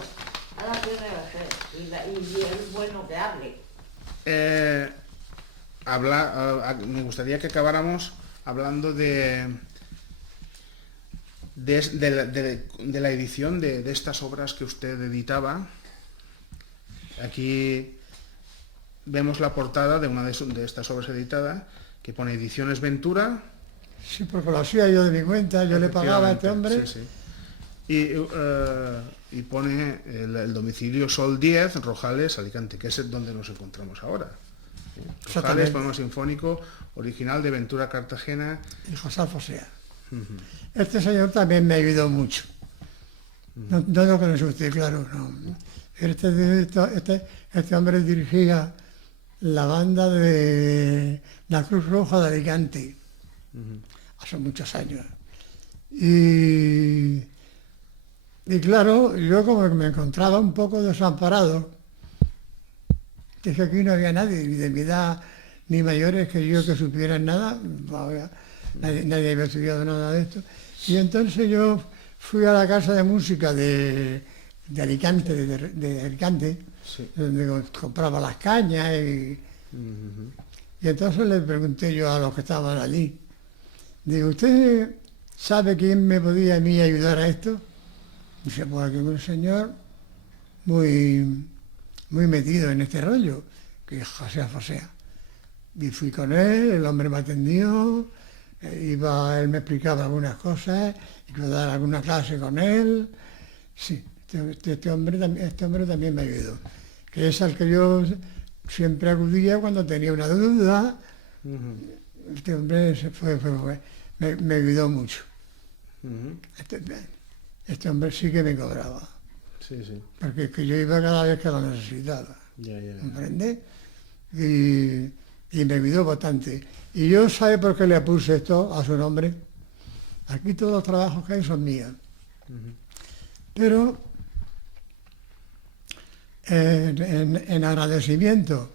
Ahora tiene que ser. Y es bueno que hable. Me gustaría que acabáramos hablando de la edición de estas obras que usted editaba. Aquí vemos la portada de una de estas obras editadas que pone Ediciones Ventura. Sí, porque lo hacía yo de mi cuenta, yo le pagaba a este hombre. Sí, sí. Y pone el domicilio Sol 10, Rojales, Alicante, que es donde nos encontramos ahora. Rojales, poema sinfónico original de Ventura Cartagena. Y José Alfosea. Este señor también me ayudó mucho. No lo conoce usted, claro, no. Este hombre dirigía la banda de la Cruz Roja de Alicante, hace muchos años. Y claro, yo como que me encontraba un poco desamparado, dije que aquí no había nadie, ni de mi edad, ni mayores que yo que supieran nada, nadie había estudiado nada de esto. Y entonces yo fui a la casa de música de Alicante, de Alicante, Sí. donde compraba las cañas y entonces le pregunté yo a los que estaban allí, digo, ¿usted sabe quién me podía a mí ayudar a esto? Dice, pues aquí un señor muy metido en este rollo, que es José Alfosea. Y fui con él, el hombre me atendió, él me explicaba algunas cosas, iba a dar alguna clase con él. Sí, este hombre también me ayudó, que es al que yo siempre acudía cuando tenía una duda. Este hombre me ayudó mucho. Este hombre sí que me cobraba, Sí, sí. porque es que yo iba cada vez que lo necesitaba, Ya. ¿comprende? Y me ayudó bastante. Y yo, ¿sabe por qué le puse esto a su nombre? Aquí todos los trabajos que hay son míos. Pero en agradecimiento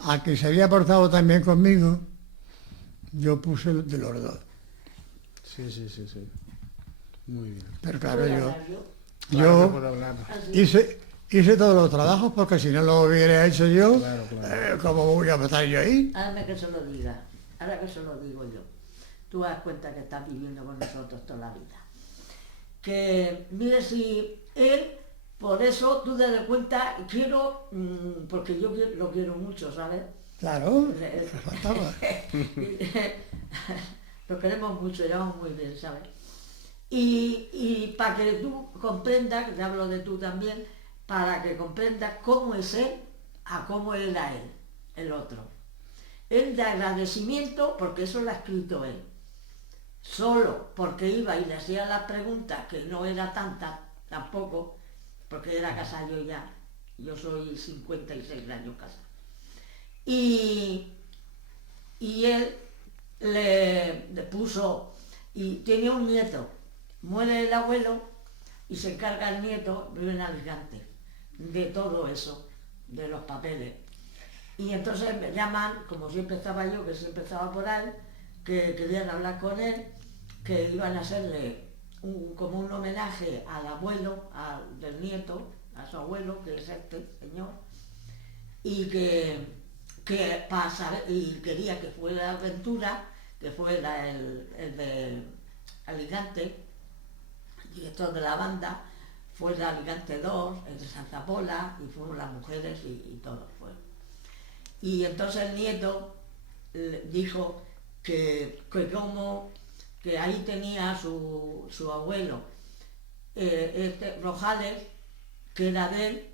a que se había portado también conmigo, yo puse el de los dos. Sí. Muy bien. Pero claro, ¿Puedo yo hablar yo? Claro que puedo hablar. Así. hice todos los trabajos, porque si no lo hubiera hecho yo, Claro. ¿cómo voy a estar yo ahí? Hágame que se lo diga. Ahora que se lo digo yo. Tú das cuenta que estás viviendo con nosotros toda la vida. Que, mire, si él, por eso tú te das cuenta, quiero, porque yo lo quiero mucho, ¿sabes? Claro, faltaba. Lo queremos mucho, llevamos muy bien, ¿sabes? Y para que tú comprendas, que te hablo de tú también, para que comprendas cómo es él a cómo era él, el otro. Él de agradecimiento, porque eso lo ha escrito él, solo porque iba y le hacía las preguntas, que no era tanta tampoco, porque era casado yo ya, yo soy 56 años casado. Y él le puso, y tenía un nieto, muere el abuelo y se encarga el nieto, vive en Alicante, de todo eso, de los papeles. Y entonces me llaman, como siempre estaba yo, que siempre estaba por ahí, que querían hablar con él, que iban a hacerle como un homenaje al abuelo, del nieto, a su abuelo, que es este señor, y que para saber, y quería que fuera Ventura, que fuera el de Alicante, el director de la banda, fuera Alicante 2, el de Santa Pola, y fueron las mujeres y todos fueron. Y entonces el nieto dijo que ahí tenía su abuelo, Rojales, que era de él,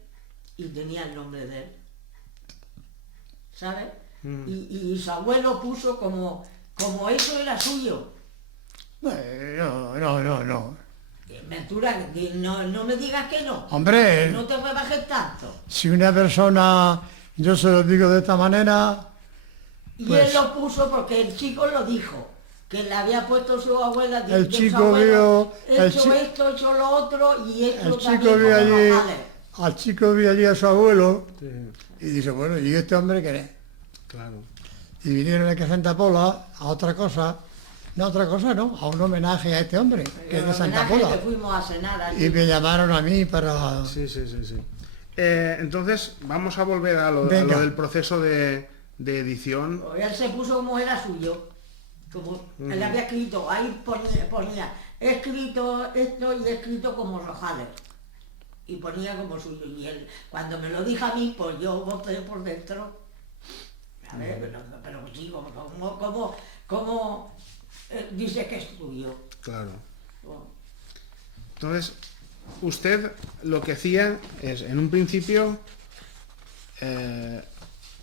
y tenía el nombre de él, ¿sabes? Y su abuelo puso como eso era suyo. No. Ventura, no me digas que no. Hombre, No te rebajes tanto. si una persona, yo se lo digo de esta manera, Y pues, él lo puso porque el chico lo dijo, que le había puesto su abuela, El de su chico abuelo, vio- el hecho chi- esto, hecho lo otro, y esto el chico también vio como allí, Rojales. al chico vio allí a su abuelo Sí, y dice, bueno, ¿y este hombre qué es? claro. Y vinieron aquí a Santa Pola a otra cosa, no, a un homenaje a este hombre, que es de El Santa homenaje Pola. que fuimos a cenar allí. Y me llamaron a mí para... Sí. Entonces, vamos a volver a lo Venga. del proceso de edición. Él se puso como era suyo, como él había escrito, ahí ponía, he escrito esto y he escrito como Rojales. Y ponía como suyo. Y él, cuando me lo dijo a mí, pues yo voté por dentro. A ver, pero sí, ¿cómo dice que es tuyo? Claro. Bueno, Entonces, usted lo que hacía es, en un principio,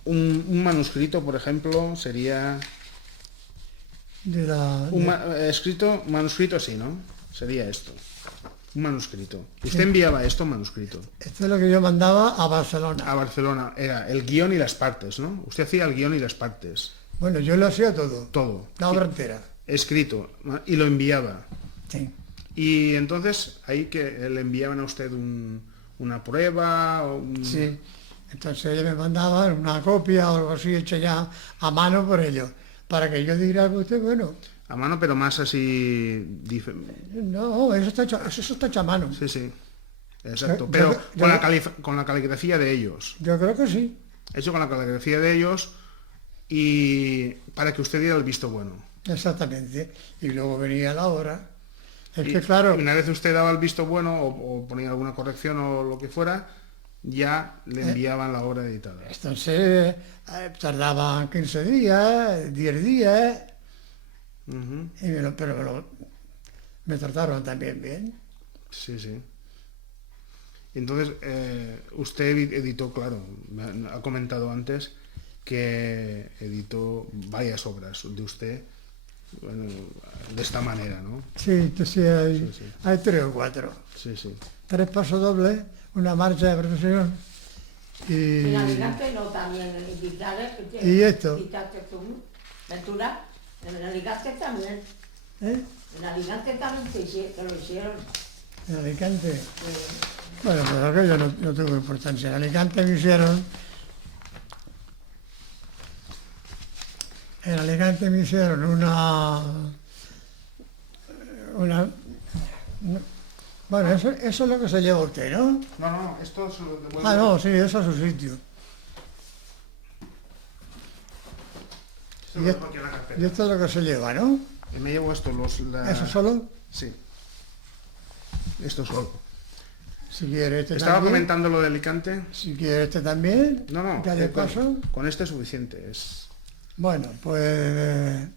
un manuscrito, por ejemplo, sería de la manuscrito sí, ¿no? Sería esto, un manuscrito. Usted enviaba esto, un manuscrito, Esto es lo que yo mandaba a Barcelona. a Barcelona. Era el guión y las partes, ¿no? Usted hacía el guión y las partes, Bueno, yo lo hacía todo, todo, la obra entera. escrito, y lo enviaba. Sí. Y entonces, ahí que le enviaban a usted una prueba, o Sí. Entonces ellos me mandaban una copia o algo así hecha ya a mano por ellos, para que yo dijera algo a usted, bueno, a mano, pero más así... no, eso está hecho a mano. Sí, sí, exacto. Yo- Pero yo- con la caligrafía de ellos. Yo creo que sí, Hecho con la caligrafía de ellos y para que usted diera el visto bueno. exactamente. Y luego venía la obra. Es Y que claro, una vez usted daba el visto bueno o ponía alguna corrección o lo que fuera, ya le enviaban la obra editada. entonces tardaban 15 días, 10 días, Ujú. y me trataron también bien. Sí, sí. Entonces, usted editó, claro, ha comentado antes que editó varias obras de usted, bueno, de esta manera, ¿no? Sí, entonces hay, Sí, sí. hay 3 o 4. Sí, sí. 3 pasodobles, una marcha de procesión y... en Alicante no también, en Vitales, ¿Y esto? Quitaste tú, Ventura, en Alicante también. ¿Eh? En Alicante también te lo hicieron. En Alicante. Bueno, pues aquello no tuvo importancia. En Alicante me hicieron... En Alicante me hicieron bueno, eso es lo que se lleva usted, ¿no? No, esto se lo devuelvo. Ah, no, sí, eso a su sitio. Se lo dejo aquí en la carpeta. Y esto es lo que se lleva, ¿no? Y me llevo esto, ¿Eso solo? Sí. Esto solo. Si quiere este Estaba también. comentando lo de Alicante. Si quiere este también. No, Ya de paso. con este es suficiente. Es... Bueno, pues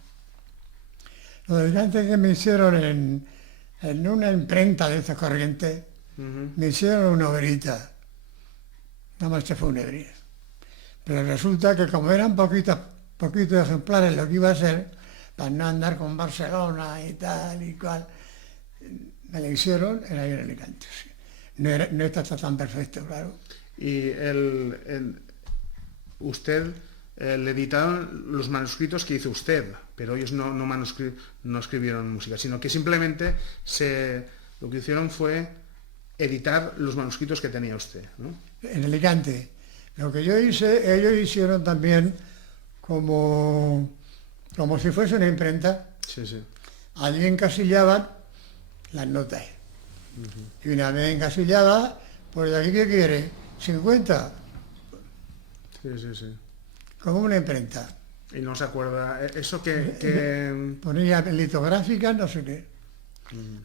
lo del Alicante que me hicieron en una imprenta de estas corrientes, Ujú. me hicieron una obrita, una marcha fúnebre. Pero resulta que como eran poquitos ejemplares lo que iba a ser, para no andar con Barcelona y tal y cual, me la hicieron en ahí en Alicante. Sí. No está tan perfecto, claro. Y usted le editaron los manuscritos que hizo usted, pero ellos no escribieron música, sino que simplemente lo que hicieron fue editar los manuscritos que tenía usted, ¿no? En Alicante. Lo que yo hice, ellos hicieron también como si fuese una imprenta. Sí, sí. Allí encasillaban las notas. Y una vez encasillada, pues de aquí ¿qué quiere? 50, Sí. como una imprenta. Y no se acuerda. Eso que Ponía litográficas, no sé qué.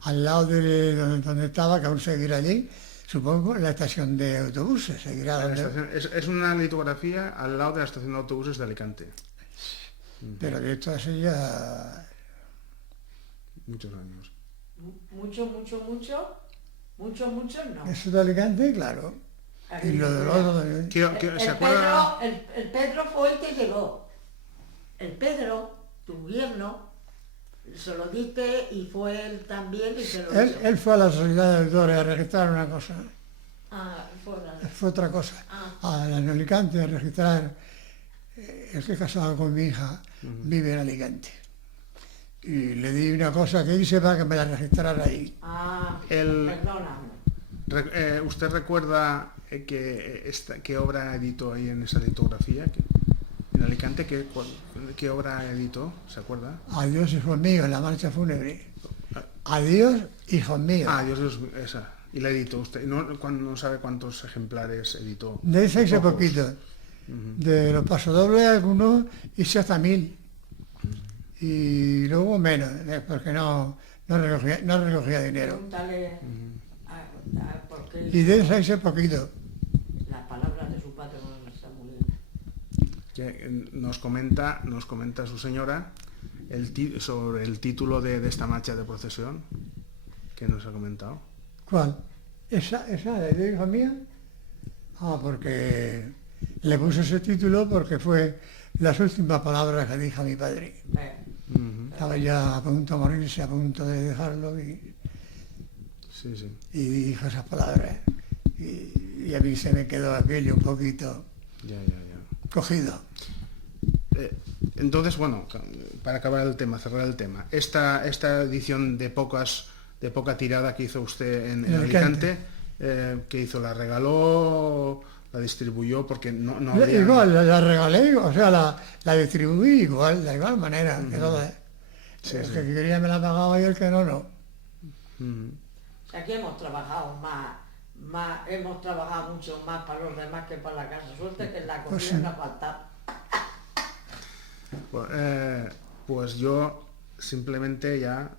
Al lado de donde estaba, que aún seguirá allí, supongo, la estación de autobuses. Seguirá la donde... estación, es una litografía al lado de la estación de autobuses de Alicante. pero de esto hace ya Muchos años. Mucho, mucho, mucho, mucho, no. eso de Alicante, claro. Y lo del otro también. ¿Se acuerda? El Pedro fue el que llegó. El Pedro, tu yerno, se lo diste y fue él también y se lo hizo. Él fue a la sociedad de editores a registrar una cosa, Ah, fue la... fue otra cosa. Ah. En Alicante a registrar, el que casado con mi hija vive en Alicante. Y le di una cosa que hice para que me la registrara ahí. Ah, El- perdona. ¿Usted recuerda qué obra editó ahí en esa litografía? En Alicante, ¿qué obra editó? ¿Se acuerda? Adiós, hijos míos, en la marcha fúnebre. Adiós, hijos míos. Ah, esa. Y la editó usted. No sabe cuántos ejemplares editó. De esa hice Pocos. poquito. De los pasodobles algunos hice hasta 1000. Y luego menos, porque no recogía dinero. Pregúntale por qué Y de esa hice poquito. las palabras de su padre no están muy bien. Que nos comenta su señora sobre el título de esta marcha de procesión que nos ha comentado. ¿Cuál? ¿Esa de hija mía? Ah, porque le puse ese título porque fue las últimas palabras que dijo a mi padre. Estaba ya a punto de morirse, a punto de dejarlo y Sí, sí. dijo esas palabras. Y a mí se me quedó aquello un poquito Ya. cogido. Entonces, bueno, para acabar el tema, cerrar el tema, esta edición de poca tirada que hizo usted en Alicante, ¿qué hizo? ¿La regaló? ¿La distribuyó? Porque no había... Igual, la regalé, o sea, la distribuí igual, de igual manera. Que todas. Sí, El sí. que quería me la pagaba y el que no. Ujú. O sea que hemos trabajado hemos trabajado mucho más para los demás que para la casa. Suerte que en la Pues comida sí. no ha faltado. Pues yo simplemente ya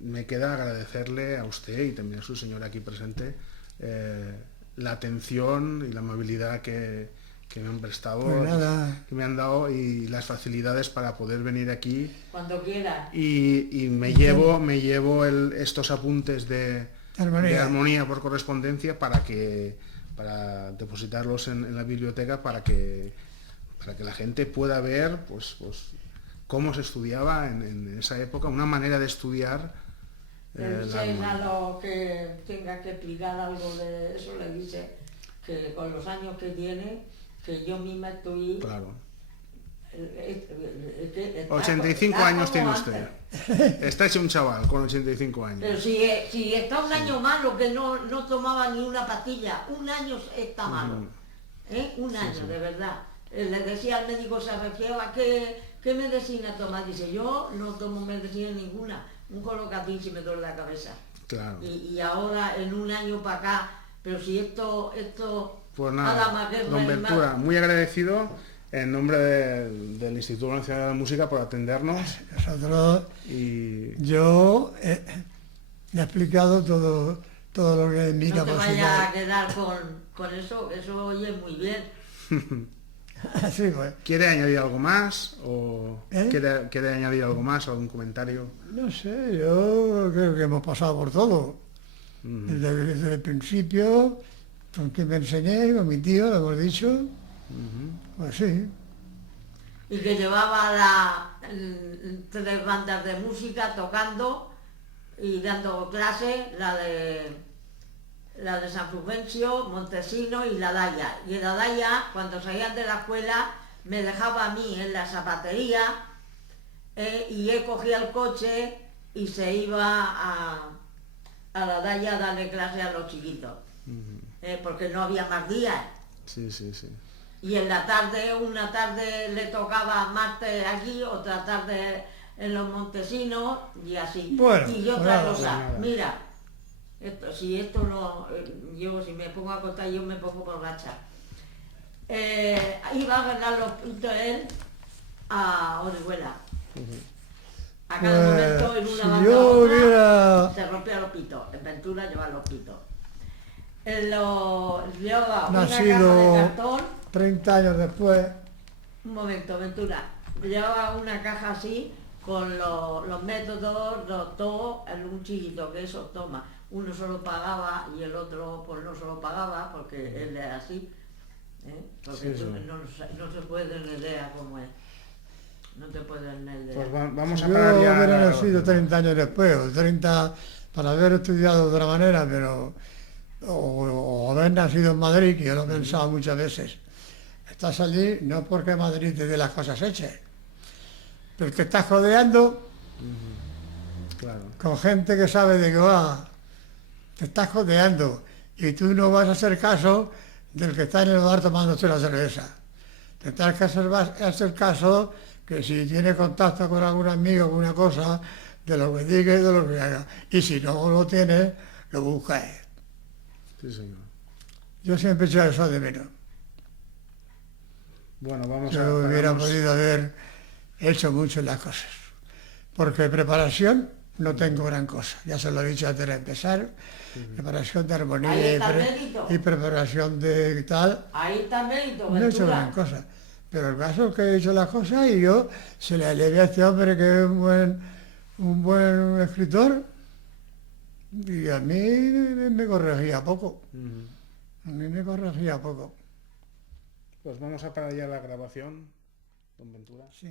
me queda agradecerle a usted y también a su señora aquí presente la atención y la amabilidad que me han prestado, Pues nada. que me han dado y las facilidades para poder venir aquí Cuando quiera. y me llevo estos apuntes de armonía por correspondencia para depositarlos en la biblioteca para que la gente pueda ver pues cómo se estudiaba en esa época, una manera de estudiar Le la dice armonía. a lo que tenga que explicar algo de eso, le dice que con los años que tiene, que yo misma estoy... Claro. 85 85 años tiene usted. Está hecho un chaval con 85 años. Pero si está un año malo, que no tomaba ni una pastilla, un año está malo. Un año, de verdad. Le decía al médico, se refiaba, ¿qué medicina toma? Dice, yo no tomo medicina ninguna, un colocatín si me duele la cabeza. Claro. Y ahora, en un año para acá, pero si esto Pues nada nada, más que don reanimar. Ventura, muy agradecido en nombre del Instituto Nacional de Música por atendernos Nosotros, y yo le he explicado todo lo que es mi No te vayas a capacidad. quedar con eso oye muy bien. Sí, pues. ¿quiere añadir algo más o ¿Eh? quiere añadir algo más, algún comentario? No sé, yo creo que hemos pasado por todo. Desde el principio, con quien me enseñé, con mi tío, lo hemos dicho, pues sí. Y que llevaba 3 bandas de música tocando y dando clases, la de San Fulgencio, Montesino y la Daya. Y la Daya, cuando salían de la escuela, me dejaba a mí en la zapatería y él cogía el coche y se iba a la Daya a darle clase a los chiquitos, porque no había más días. Sí. Y en la tarde, una tarde le tocaba martes aquí, otra tarde en los Montesinos y así. Bueno, y otra nada, cosa, pues nada. mira, esto no, yo si me pongo a contar yo me pongo borracha. Iba a ganar los puntos él a Orihuela. A cada momento en una si banda yo a otra, hubiera se rompía los pitos. En Ventura lleva los pitos. Lleva una caja de nacido cartón. 30 años después, Un momento, Ventura. llevaba una caja así con los métodos, todo en un chiquito, que eso toma. Uno solo pagaba y el otro pues no solo pagaba, porque él es así. Porque Sí, tú sí. no se puede tener idea cómo es. No te puedes tener idea. Pues vamos a Yo parar ya. hubiera la nacido grabación. 30 años después, o 30 para haber estudiado de otra manera, pero o haber nacido en Madrid, que yo lo he pensado muchas veces. Estás allí no porque Madrid te dé las cosas hechas, pero te estás rodeando Claro. con gente que sabe de qué va, te estás codeando y tú no vas a hacer caso del que está en el bar tomándose la cerveza. Tendrás que hacer caso que si tiene contacto con algún amigo, con una cosa, de lo que diga y de lo que haga. Y si no lo tienes, lo buscas. Sí, señor. Yo siempre he hecho eso de menos. Bueno, vamos Yo a... hubiera paramos. podido haber hecho mucho las cosas. Porque preparación no tengo gran cosa. Ya se lo he dicho antes de empezar. Preparación de Ahí armonía está el mérito. y preparación de tal. Ahí está el mérito, No he hecho Ventura. gran cosa. Pero el caso es que he hecho las cosas y yo se le alevé a este hombre que es un buen escritor y a mí me corregía poco. Ujú. A mí me corregía poco. Pues vamos a parar ya la grabación, don Ventura. Sí.